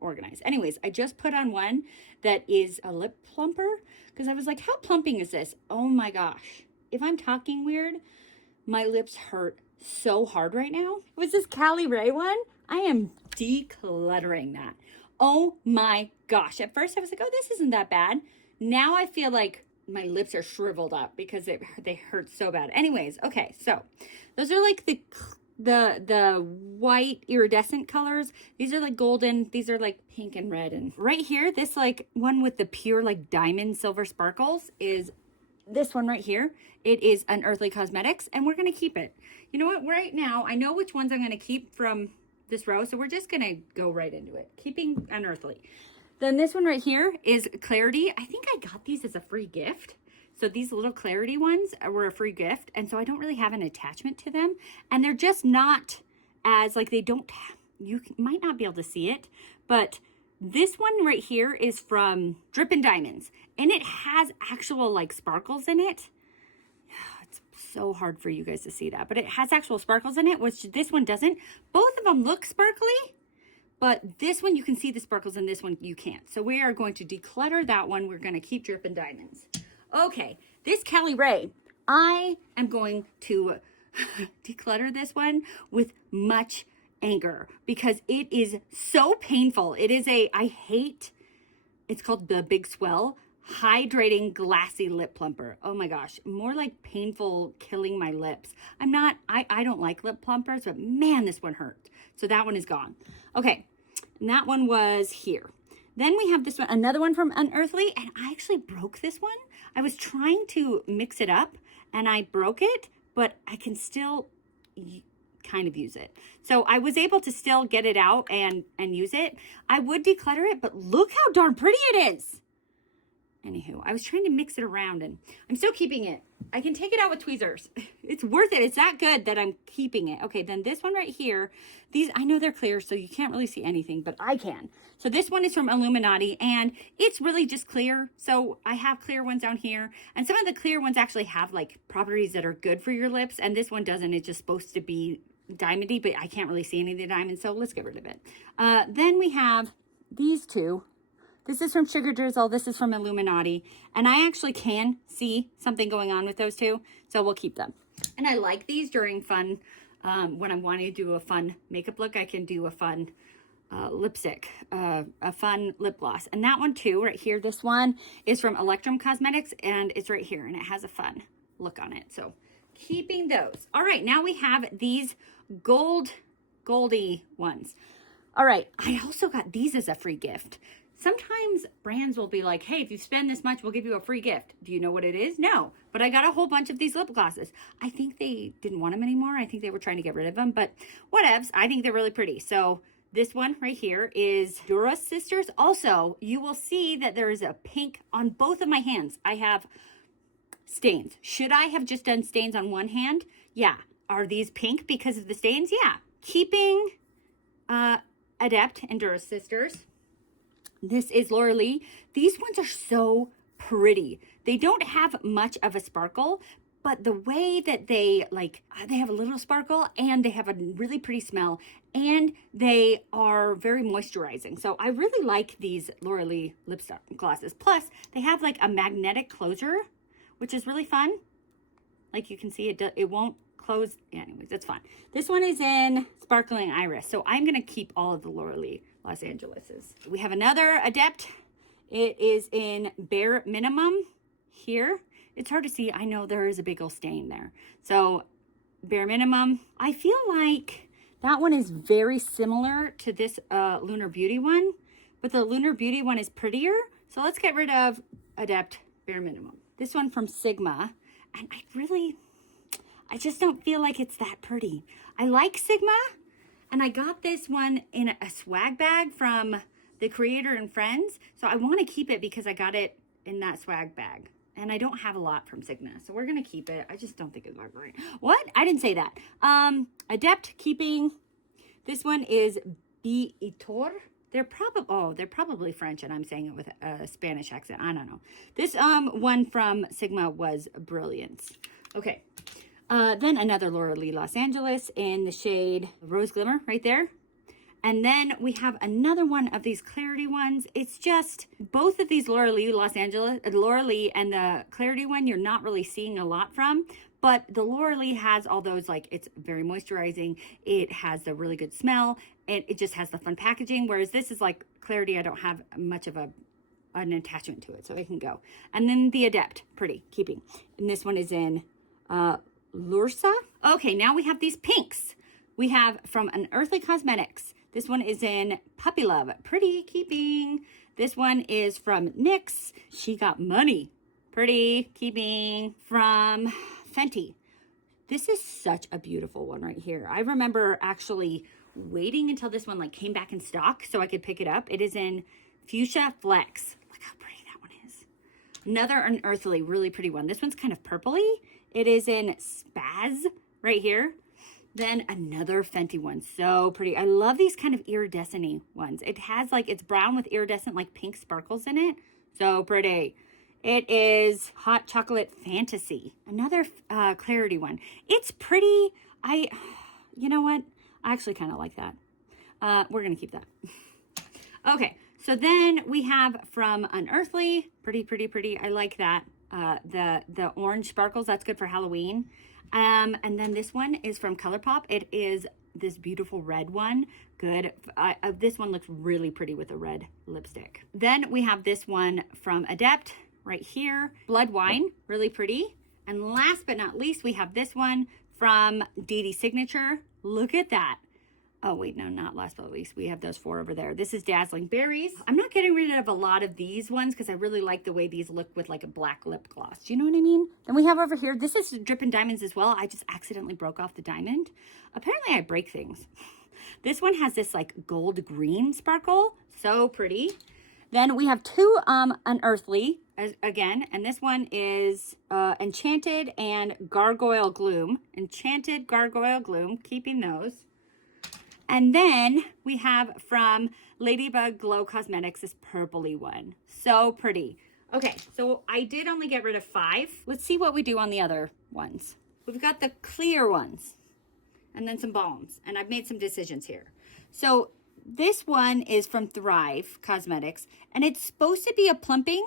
organized. Anyways, I just put on one that is a lip plumper because I was like, how plumping is this? Oh my gosh. If I'm talking weird, my lips hurt so hard right now. It was this Cali Ray one. I am decluttering that. Oh my gosh. At first I was like, oh, this isn't that bad. Now I feel like my lips are shriveled up because they hurt so bad. Anyways, okay, so those are like the white iridescent colors. These are like golden. These are like pink and red. And right here, this like one with the pure like diamond silver sparkles is this one right here. It is Unearthly Cosmetics, and we're going to keep it. You know what? Right now, I know which ones I'm going to keep from this row, so we're just going to go right into it. Keeping Unearthly. Then this one right here is Clarity. I think I got these as a free gift. So these little Clarity ones were a free gift, and so I don't really have an attachment to them. And they're just not as, like, they don't, you might not be able to see it, but this one right here is from Drippin' Diamonds, and it has actual, like, sparkles in it. It's so hard for you guys to see that, but it has actual sparkles in it, which this one doesn't. Both of them look sparkly, but this one you can see the sparkles, and this one you can't. So we are going to declutter that one. We're going to keep Drippin' Diamonds. Okay, this Cali Ray, I am going to declutter this one with much anger because it is so painful. It is it's called the Big Swell Hydrating Glassy Lip Plumper. Oh my gosh, more like painful, killing my lips. I don't like lip plumpers, but man, this one hurt. So that one is gone. Okay, and that one was here. Then we have this one, another one from Unearthly, and I actually broke this one. I was trying to mix it up, and I broke it, but I can still kind of use it. So I was able to still get it out and use it. I would declutter it, but look how darn pretty it is. Anywho, I was trying to mix it around and I'm still keeping it. I can take it out with tweezers. It's worth it. It's that good that I'm keeping it. Okay, then this one right here, these, I know they're clear, so you can't really see anything, but I can. So this one is from Illuminati and it's really just clear. So I have clear ones down here and some of the clear ones actually have like properties that are good for your lips. And this one doesn't. It's just supposed to be diamondy, but I can't really see any of the diamonds. So let's get rid of it. Then we have these two. This is from Sugar Drizzle. This is from Illuminati. And I actually can see something going on with those two. So we'll keep them. And I like these during fun, when I'm wanting to do a fun makeup look, I can do a fun lipstick, a fun lip gloss. And that one too, right here, this one is from Electrum Cosmetics and it's right here and it has a fun look on it. So keeping those. All right, now we have these goldy ones. All right, I also got these as a free gift. Sometimes brands will be like, hey, if you spend this much, we'll give you a free gift. Do you know what it is? No, but I got a whole bunch of these lip glosses. I think they didn't want them anymore. I think they were trying to get rid of them, but whatevs. I think they're really pretty. So this one right here is Dura Sisters. Also, you will see that there is a pink on both of my hands. I have stains. Should I have just done stains on one hand? Yeah. Are these pink because of the stains? Yeah. Keeping Adept and Dura Sisters. This is Laura Lee. These ones are so pretty. They don't have much of a sparkle, but the way that they they have a little sparkle and they have a really pretty smell and they are very moisturizing. So I really like these Laura Lee lip glosses. Plus they have like a magnetic closure, which is really fun. Like you can see it won't close. Anyways, that's fun. This one is in Sparkling Iris. So I'm going to keep all of the Laura Lee Los Angeleses. We have another Adept. It is in Bare Minimum here. It's hard to see. I know there is a big old stain there. So Bare Minimum. I feel like that one is very similar to this Lunar Beauty one, but the Lunar Beauty one is prettier. So let's get rid of Adept Bare Minimum. This one from Sigma. And I just don't feel like it's that pretty. I like Sigma. And I got this one in a swag bag from the creator and friends. So I want to keep it because I got it in that swag bag. And I don't have a lot from Sigma. So we're going to keep it. I just don't think it's that great. What? I didn't say that. Adept keeping. This one is Biitor. They're probably French and I'm saying it with a Spanish accent. I don't know. This one from Sigma was Brilliance. Okay. Then another Laura Lee Los Angeles in the shade Rose Glimmer right there. And then we have another one of these Clarity ones. It's just both of these Laura Lee Los Angeles, Laura Lee and the Clarity one, you're not really seeing a lot from. But the Laura Lee has all those, like, it's very moisturizing. It has the really good smell. It just has the fun packaging. Whereas this is like Clarity, I don't have much of an attachment to it, so it can go. And then the Adept, pretty, keeping. And this one is in Lursa. Okay, now we have these pinks. We have from Unearthly Cosmetics. This one is in Puppy Love, pretty, keeping. This one is from NYX. She Got Money, pretty, keeping. From Fenty. This is such a beautiful one right here. I remember actually waiting until this one like came back in stock so I could pick it up. It is in Fuchsia Flex. Look how pretty that one is. Another Unearthly, really pretty one. This one's kind of purpley. It is in Spaz right here. Then another Fenty one. So pretty. I love these kind of iridescent-y ones. It has like, it's brown with iridescent like pink sparkles in it. So pretty. It is Hot Chocolate Fantasy. Another Clarity one. It's pretty. You know what? I actually kind of like that. We're going to keep that. Okay. So then we have from Unearthly. Pretty, pretty, pretty. I like that. The orange sparkles. That's good for Halloween. And then this one is from ColourPop. It is this beautiful red one. Good. This one looks really pretty with a red lipstick. Then we have this one from Adept right here. Blood Wine. Really pretty. And last but not least, we have this one from DD Signature. Look at that. Oh, wait, no, not last but least. We have those 4 over there. This is Dazzling Berries. I'm not getting rid of a lot of these ones because I really like the way these look with like a black lip gloss. Do you know what I mean? Then we have over here, this is Drippin' Diamonds as well. I just accidentally broke off the diamond. Apparently I break things. This one has this like gold green sparkle. So pretty. Then we have 2 Unearthly again, and this one is Enchanted and Gargoyle Gloom. Enchanted Gargoyle Gloom, keeping those. And then we have from Ladybug Glow Cosmetics this purpley one. So pretty. Okay, so I did only get rid of 5. Let's see what we do on the other ones. We've got the clear ones and then some balms, and I've made some decisions here. So this one is from Thrive Cosmetics, and it's supposed to be a plumping,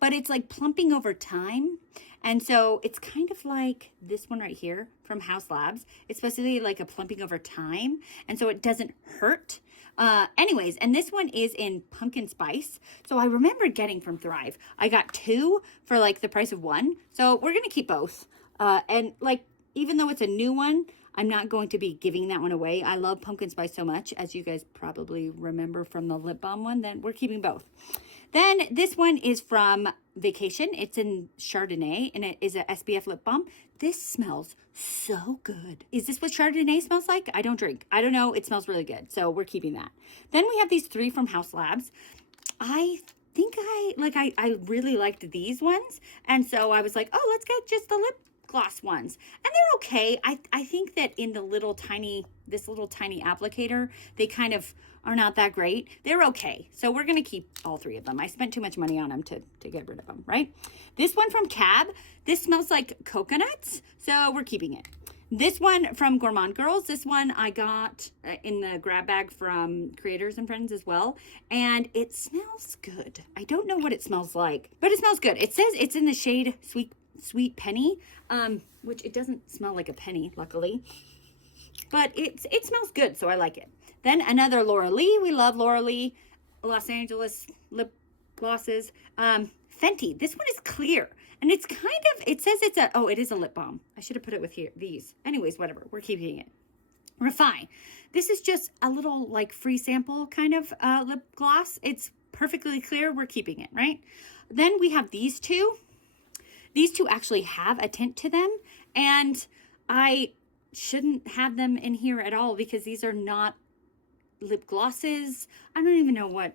but it's like plumping over time. And so it's kind of like this one right here from House Labs. It's supposed to be like a plumping over time, and so it doesn't hurt. Anyways, and this one is in pumpkin spice. So I remember getting from Thrive. I got 2 for like the price of 1. So we're going to keep both. And like, even though it's a new one, I'm not going to be giving that one away. I love pumpkin spice so much, as you guys probably remember from the lip balm one, then we're keeping both. Then this one is from Vacation. It's in Chardonnay, and it is a SPF lip balm. This smells so good. Is this what Chardonnay smells like? I don't drink. I don't know. It smells really good. So we're keeping that. Then we have these 3 from House Labs. I think I really liked these ones. And so I was like, oh, let's get just the lip gloss ones, and they're okay. I think that in the this little tiny applicator, they kind of are not that great. They're okay. So we're going to keep all 3 of them. I spent too much money on them to get rid of them, right? This one from Cab, this smells like coconuts, so we're keeping it. This one from Gourmande Girls, this one I got in the grab bag from Creators and Friends as well, and it smells good. I don't know what it smells like, but it smells good. It says it's in the shade Sweet Penny, which it doesn't smell like a penny, luckily, but it smells good, so I like it. Then another Laura Lee. We love Laura Lee Los Angeles lip glosses. Fenty. This one is clear, and it's kind of, it says it's it is a lip balm. I should have put it with these. Anyways, whatever. We're keeping it. Refine. This is just a little like free sample kind of lip gloss. It's perfectly clear. We're keeping it, right? Then we have these 2. These 2 actually have a tint to them, and I shouldn't have them in here at all because these are not lip glosses. I don't even know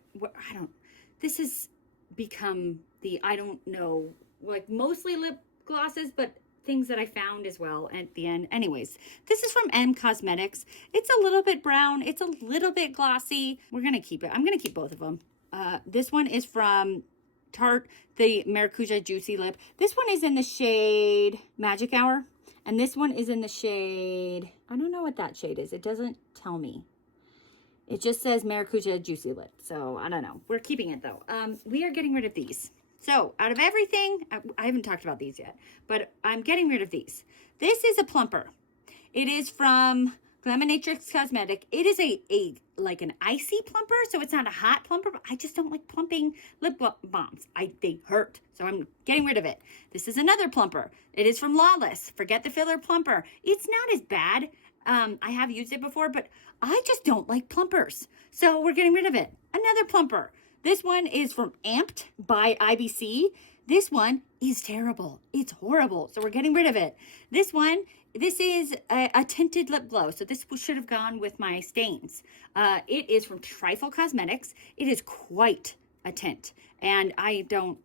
this has become I don't know, like mostly lip glosses, but things that I found as well at the end. Anyways, this is from M Cosmetics. It's a little bit brown. It's a little bit glossy. We're going to keep it. I'm going to keep both of them. This one is from Tarte, the Maracuja Juicy Lip. This one is in the shade Magic Hour, and this one is in the shade, I don't know what that shade is. It doesn't tell me. It just says Maracuja Juicy Lip, so I don't know. We're keeping it though. We are getting rid of these. So out of everything, I haven't talked about these yet, but I'm getting rid of these. This is a plumper. It is from Glaminatrix Cosmetic. It is like an icy plumper, so it's not a hot plumper, but I just don't like plumping lip balms. They hurt, so I'm getting rid of it. This is another plumper. It is from Lawless. Forget the filler plumper. It's not as bad. I have used it before, but I just don't like plumpers, so we're getting rid of it. Another plumper. This one is from Amped by IBC. This one is terrible. It's horrible, so we're getting rid of it. This is a tinted lip glow, so this should have gone with my stains. It is from Trifle Cosmetics. It is quite a tint, and I don't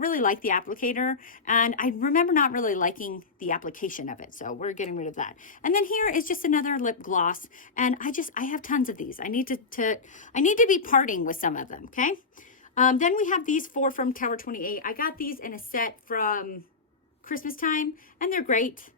really like the applicator, and I remember not really liking the application of it, so we're getting rid of that. And then here is just another lip gloss, and I have tons of these. I need to be parting with some of them, okay? Then we have these 4 from Tower 28. I got these in a set from Christmas time, and they're great.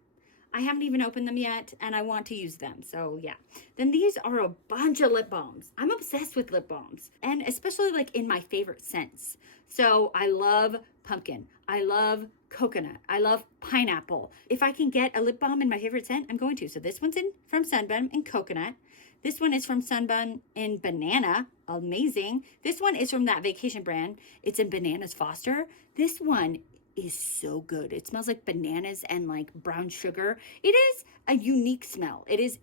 I haven't even opened them yet, and I want to use them, so yeah. Then these are a bunch of lip balms. I'm obsessed with lip balms, and especially like in my favorite scents. So I love pumpkin. I love coconut. I love pineapple. If I can get a lip balm in my favorite scent, I'm going to. So this one's from Sunburn in coconut. This one is from Sunburn in banana. Amazing. This one is from that Vacation brand. It's in Bananas Foster. This one is so good. It smells like bananas and like brown sugar. It is a unique smell. It is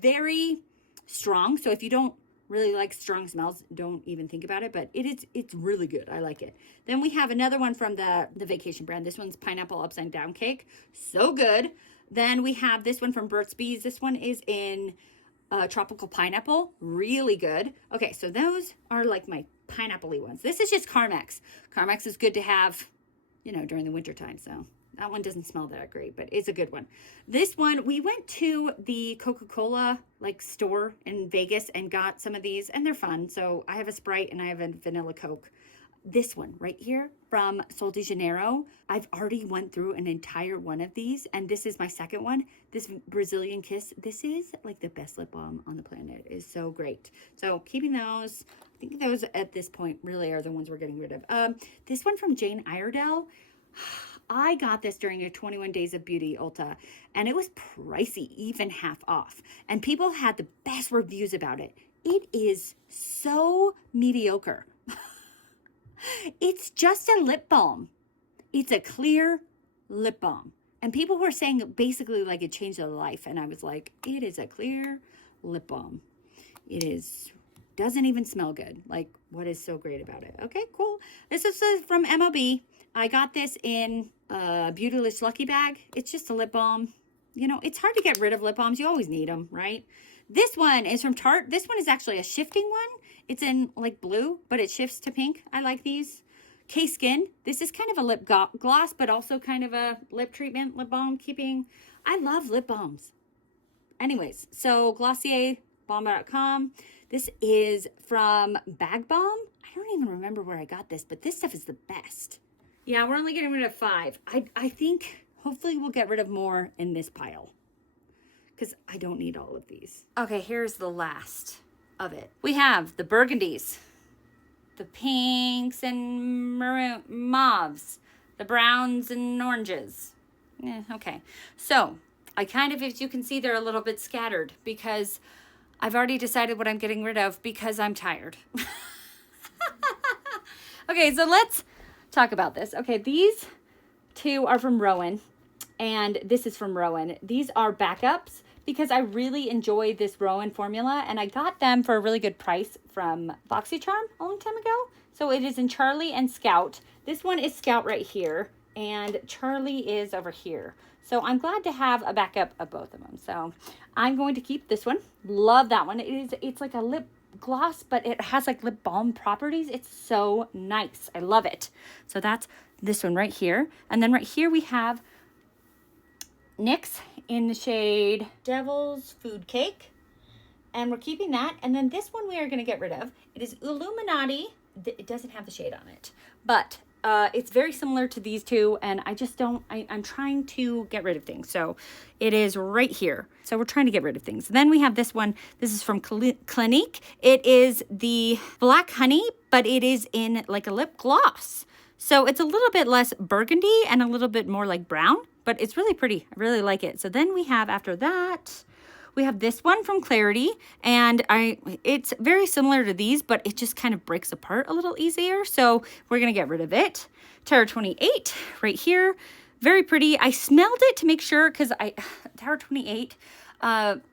very strong. So if you don't really like strong smells, don't even think about it, but it's really good. I like it. Then we have another one from the Vacation brand. This one's pineapple upside down cake. So good. Then we have this one from Burt's Bees. This one is in tropical pineapple. Really good. Okay, so those are like my pineapple-y ones. This is just Carmex. Carmex is good to have, you know, during the winter time. So that one doesn't smell that great, but it's a good one. This one, we went to the Coca-Cola like store in Vegas and got some of these, and they're fun. So I have a Sprite and I have a vanilla Coke. This one right here from Sol de Janeiro, I've already went through an entire one of these, and this is my second one. This Brazilian Kiss, this is like the best lip balm on the planet. It is so great. So keeping those, I think those at this point really are the ones we're getting rid of. This one from Jane Iredale, I got this during a 21 Days of Beauty Ulta, and it was pricey, even half off. And people had the best reviews about it. It is so mediocre. It's just a lip balm. It's a clear lip balm. And people were saying basically like it changed their life. And I was like, it is a clear lip balm. It doesn't even smell good. Like, what is so great about it? Okay, cool. This is from MOB. I got this in a Beautylicious Lucky Bag. It's just a lip balm. You know, it's hard to get rid of lip balms. You always need them, right? This one is from Tarte. This one is actually a shifting one. It's in like blue, but it shifts to pink. I like these. K-Skin. This is kind of a lip gloss, but also kind of a lip treatment, lip balm keeping. I love lip balms. Anyways, so Glossier, Balm.com. This is from Bag Balm. I don't even remember where I got this, but this stuff is the best. Yeah, we're only getting rid of 5. I think hopefully we'll get rid of more in this pile because I don't need all of these. Okay, here's the last of it. We have the burgundies, the pinks and maroon, mauves, the browns and oranges. Yeah, okay. So I kind of, as you can see, they're a little bit scattered because I've already decided what I'm getting rid of because I'm tired. Okay, so let's talk about this. Okay, these two are from Rowan, and this is from Rowan. These are backups because I really enjoy this Rowan formula, and I got them for a really good price from BoxyCharm a long time ago. So it is in Charlie and Scout. This one is Scout right here, and Charlie is over here. So I'm glad to have a backup of both of them. So I'm going to keep this one. Love that one. It's like a lip gloss, but it has like lip balm properties. It's so nice. I love it. So that's this one right here. And then right here we have NYX in the shade Devil's Food Cake. And we're keeping that. And then this one we are going to get rid of. It is Illuminati. It doesn't have the shade on it. But it's very similar to these two. And I just don't, I'm trying to get rid of things. So it is right here. So we're trying to get rid of things. Then we have this one. This is from Clinique. It is the Black Honey, but it is in like a lip gloss. So it's a little bit less burgundy and a little bit more like brown, but it's really pretty. I really like it. So then we have, after that, we have this one from Clarity, and it's very similar to these, but it just kind of breaks apart a little easier. So we're going to get rid of it. Terra 28 right here. Very pretty. I smelled it to make sure because Terra 28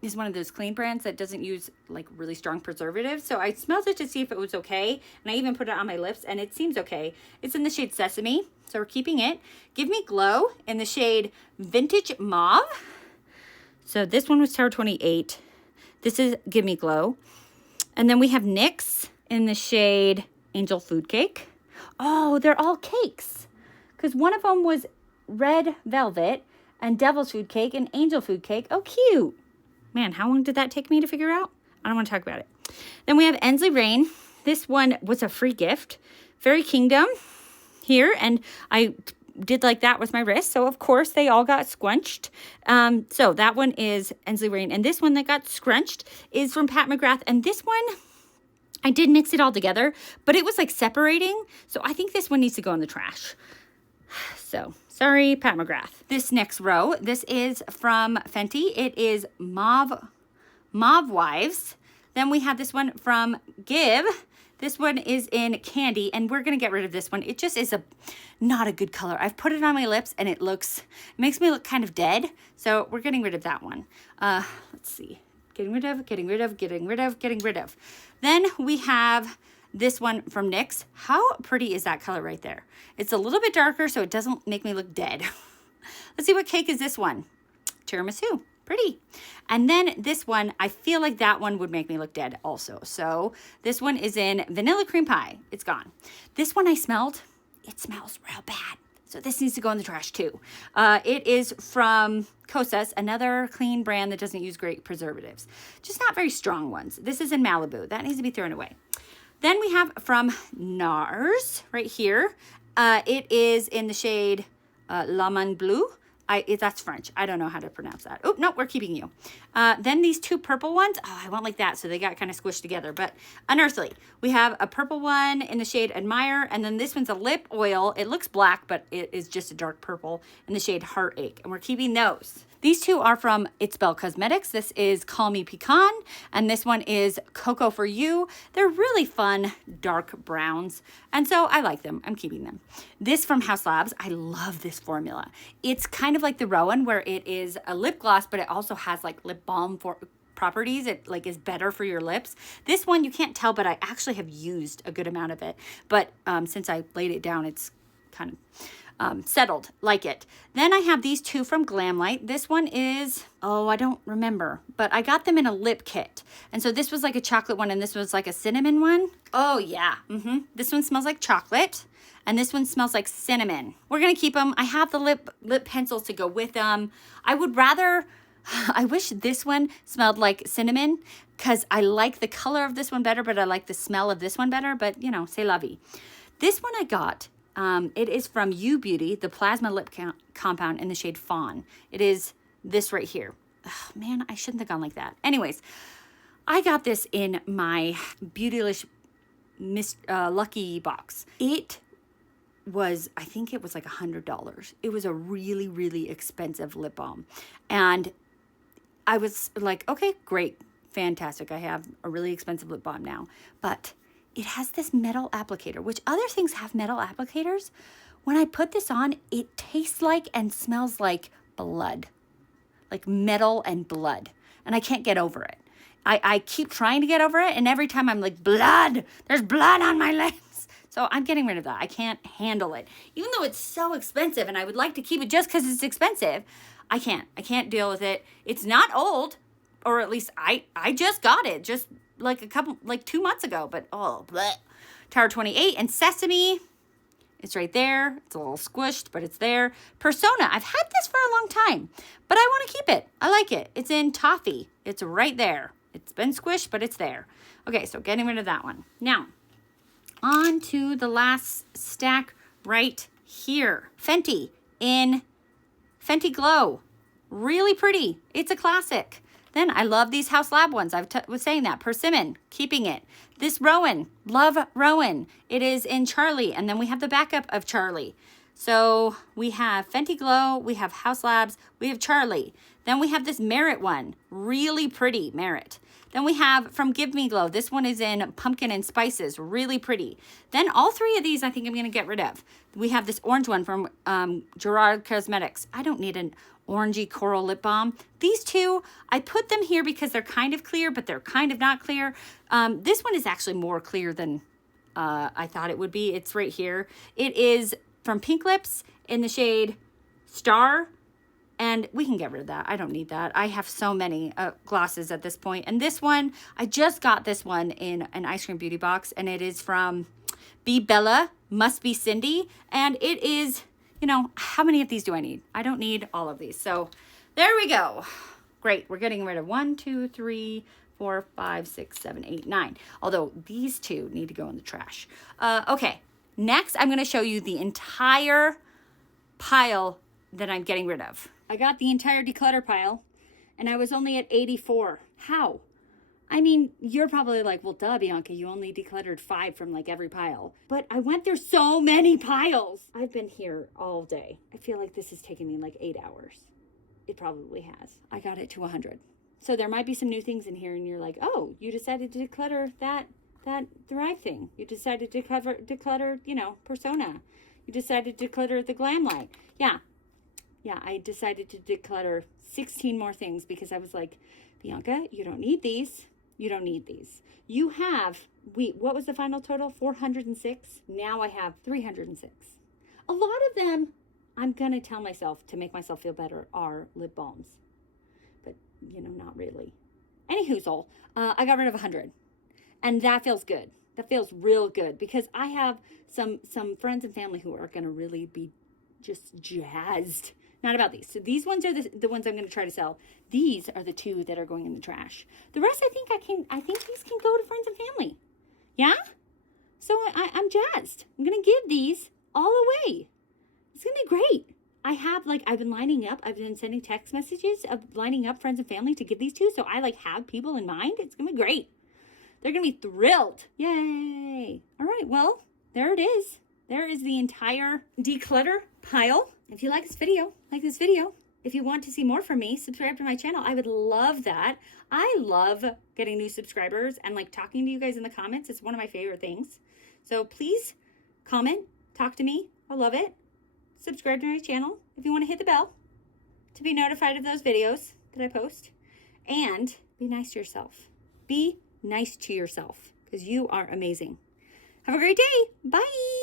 is one of those clean brands that doesn't use like really strong preservatives. So I smelled it to see if it was okay. And I even put it on my lips and it seems okay. It's in the shade Sesame. So we're keeping it. Give Me Glow in the shade Vintage Mauve. So this one was Terra 28. This is Give Me Glow. And then we have NYX in the shade Angel Food Cake. Oh, they're all cakes. Because one of them was Red Velvet and Devil's Food Cake and Angel Food Cake. Oh, cute. Man, how long did that take me to figure out? I don't want to talk about it. Then we have Ensley Rain. This one was a free gift. Fairy Kingdom here. And I did like that with my wrist. So, of course, they all got scrunched. So that one is Ensley Rain. And this one that got scrunched is from Pat McGrath. And this one, I did mix it all together, but it was like separating. So I think this one needs to go in the trash. So, sorry, Pat McGrath. This next row, this is from Fenty. It is Mauve Wives. Then we have this one from Give. This one is in Candy, and we're going to get rid of this one. It just is not a good color. I've put it on my lips, and it makes me look kind of dead. So we're getting rid of that one. Let's see. getting rid of, getting rid of, getting rid of, getting rid of. Then we have this one from NYX. How pretty is that color right there? It's a little bit darker, so it doesn't make me look dead. Let's see, what cake is this one? Tiramisu. Pretty. And then this one, I feel like that one would make me look dead also. So this one is in vanilla cream pie. It's gone. This one I smelled. It smells real bad. So this needs to go in the trash too. It is from Cosas, another clean brand that doesn't use great preservatives. Just not very strong ones. This is in Malibu. That needs to be thrown away. Then we have from NARS right here. It is in the shade Lemon Bleu. That's French. I don't know how to pronounce that. Oh, no, we're keeping you. Then these two purple ones. Oh, I went like that, so they got kind of squished together. But unearthly. We have a purple one in the shade Admire, and then this one's a lip oil. It looks black, but it is just a dark purple in the shade Heartache, and we're keeping those. These two are from It's Belle Cosmetics. This is Call Me Pecan, and this one is Cocoa for You. They're really fun, dark browns, and so I like them. I'm keeping them. This from Haus Labs, I love this formula. It's kind of like the Rowan, where it is a lip gloss, but it also has like lip balm for properties. It like is better for your lips. This one, you can't tell, but I actually have used a good amount of it. But since I laid it down, it's kind of settled, like it. Then I have these two from Glamlight. This one is, oh, I don't remember, but I got them in a lip kit. And so this was like a chocolate one, and this was like a cinnamon one. Oh yeah, This one smells like chocolate, and this one smells like cinnamon. We're gonna keep them. I have the lip pencils to go with them. I would rather, I wish this one smelled like cinnamon, because I like the color of this one better, but I like the smell of this one better, but you know, c'est la vie. This one I got, it is from U Beauty, the Plasma Lip Compound in the shade Fawn. It is this right here. Oh, man, I shouldn't have gone like that. Anyways, I got this in my Beautylish Lucky box. It was, I think it was like $100. It was a really, really expensive lip balm. And I was like, okay, great, fantastic. I have a really expensive lip balm now. But it has this metal applicator, which other things have metal applicators. When I put this on, it tastes like and smells like blood, like metal and blood. And I can't get over it. I keep trying to get over it, and every time I'm like, blood, there's blood on my lips. So I'm getting rid of that. I can't handle it. Even though it's so expensive and I would like to keep it just because it's expensive, I can't deal with it. It's not old, or at least I just got it just like 2 months ago, but oh, bleh. Tower 28 and Sesame. It's right there. It's a little squished, but it's there. Persona. I've had this for a long time, but I want to keep it. I like it. It's in Toffee. It's right there. It's been squished, but it's there. Okay, so getting rid of that one. Now, on to the last stack right here. Fenty in Fenty Glow. Really pretty. It's a classic. Then I love these Haus Lab ones. I was saying that. Persimmon, keeping it. This Rowan, love Rowan. It is in Charlie, and then we have the backup of Charlie. So we have Fenty Glow, we have Haus Labs, we have Charlie. Then we have this Merit one, really pretty Merit. Then we have from Give Me Glow. This one is in Pumpkin and Spices, really pretty. Then all three of these I think I'm going to get rid of. We have this orange one from Gerard Cosmetics. I don't need an orangey coral lip balm. These two, I put them here because they're kind of clear, but they're kind of not clear. This one is actually more clear than I thought it would be. It's right here. It is from Pink Lips in the shade Star, and we can get rid of that. I don't need that. I have so many glosses at this point. And this one, I just got this one in an Ice Cream Beauty box, and it is from Be Bella, Must Be Cindy, and it is, you know, how many of these do I need? I don't need all of these. So there we go. Great. We're getting rid of 1, 2, 3, 4, 5, 6, 7, 8, 9. Although these two need to go in the trash. Okay. Next, I'm going to show you the entire pile that I'm getting rid of. I got the entire declutter pile, and I was only at 84. How? I mean, you're probably like, well, duh, Bianca, you only decluttered 5 from like every pile. But I went through so many piles. I've been here all day. I feel like this has taken me like 8 hours. It probably has. I got it to 100. So there might be some new things in here, and you're like, oh, you decided to declutter that Thrive thing. You decided to declutter, you know, Persona. You decided to declutter the Glam Light. Yeah. Yeah, I decided to declutter 16 more things because I was like, Bianca, you don't need these. You don't need these. You have, what was the final total? 406. Now I have 306. A lot of them, I'm going to tell myself to make myself feel better, are lip balms. But, not really. Anyhoozle, I got rid of 100. And that feels good. That feels real good because I have some friends and family who are going to really be just jazzed. Not about these. So these ones are the ones I'm going to try to sell. These are the 2 that are going in the trash. The rest I think these can go to friends and family. Yeah? So I'm jazzed. I'm going to give these all away. It's going to be great. I've been lining up. I've been sending text messages of lining up friends and family to give these to. So I have people in mind. It's going to be great. They're going to be thrilled. Yay. All right. Well, there it is. There is the entire declutter pile. If you like this video, If you want to see more from me, subscribe to my channel. I would love that. I love getting new subscribers and talking to you guys in the comments. It's one of my favorite things. So please comment, talk to me. I love it. Subscribe to my channel if you want to hit the bell to be notified of those videos that I post. And be nice to yourself. Be nice to yourself because you are amazing. Have a great day. Bye.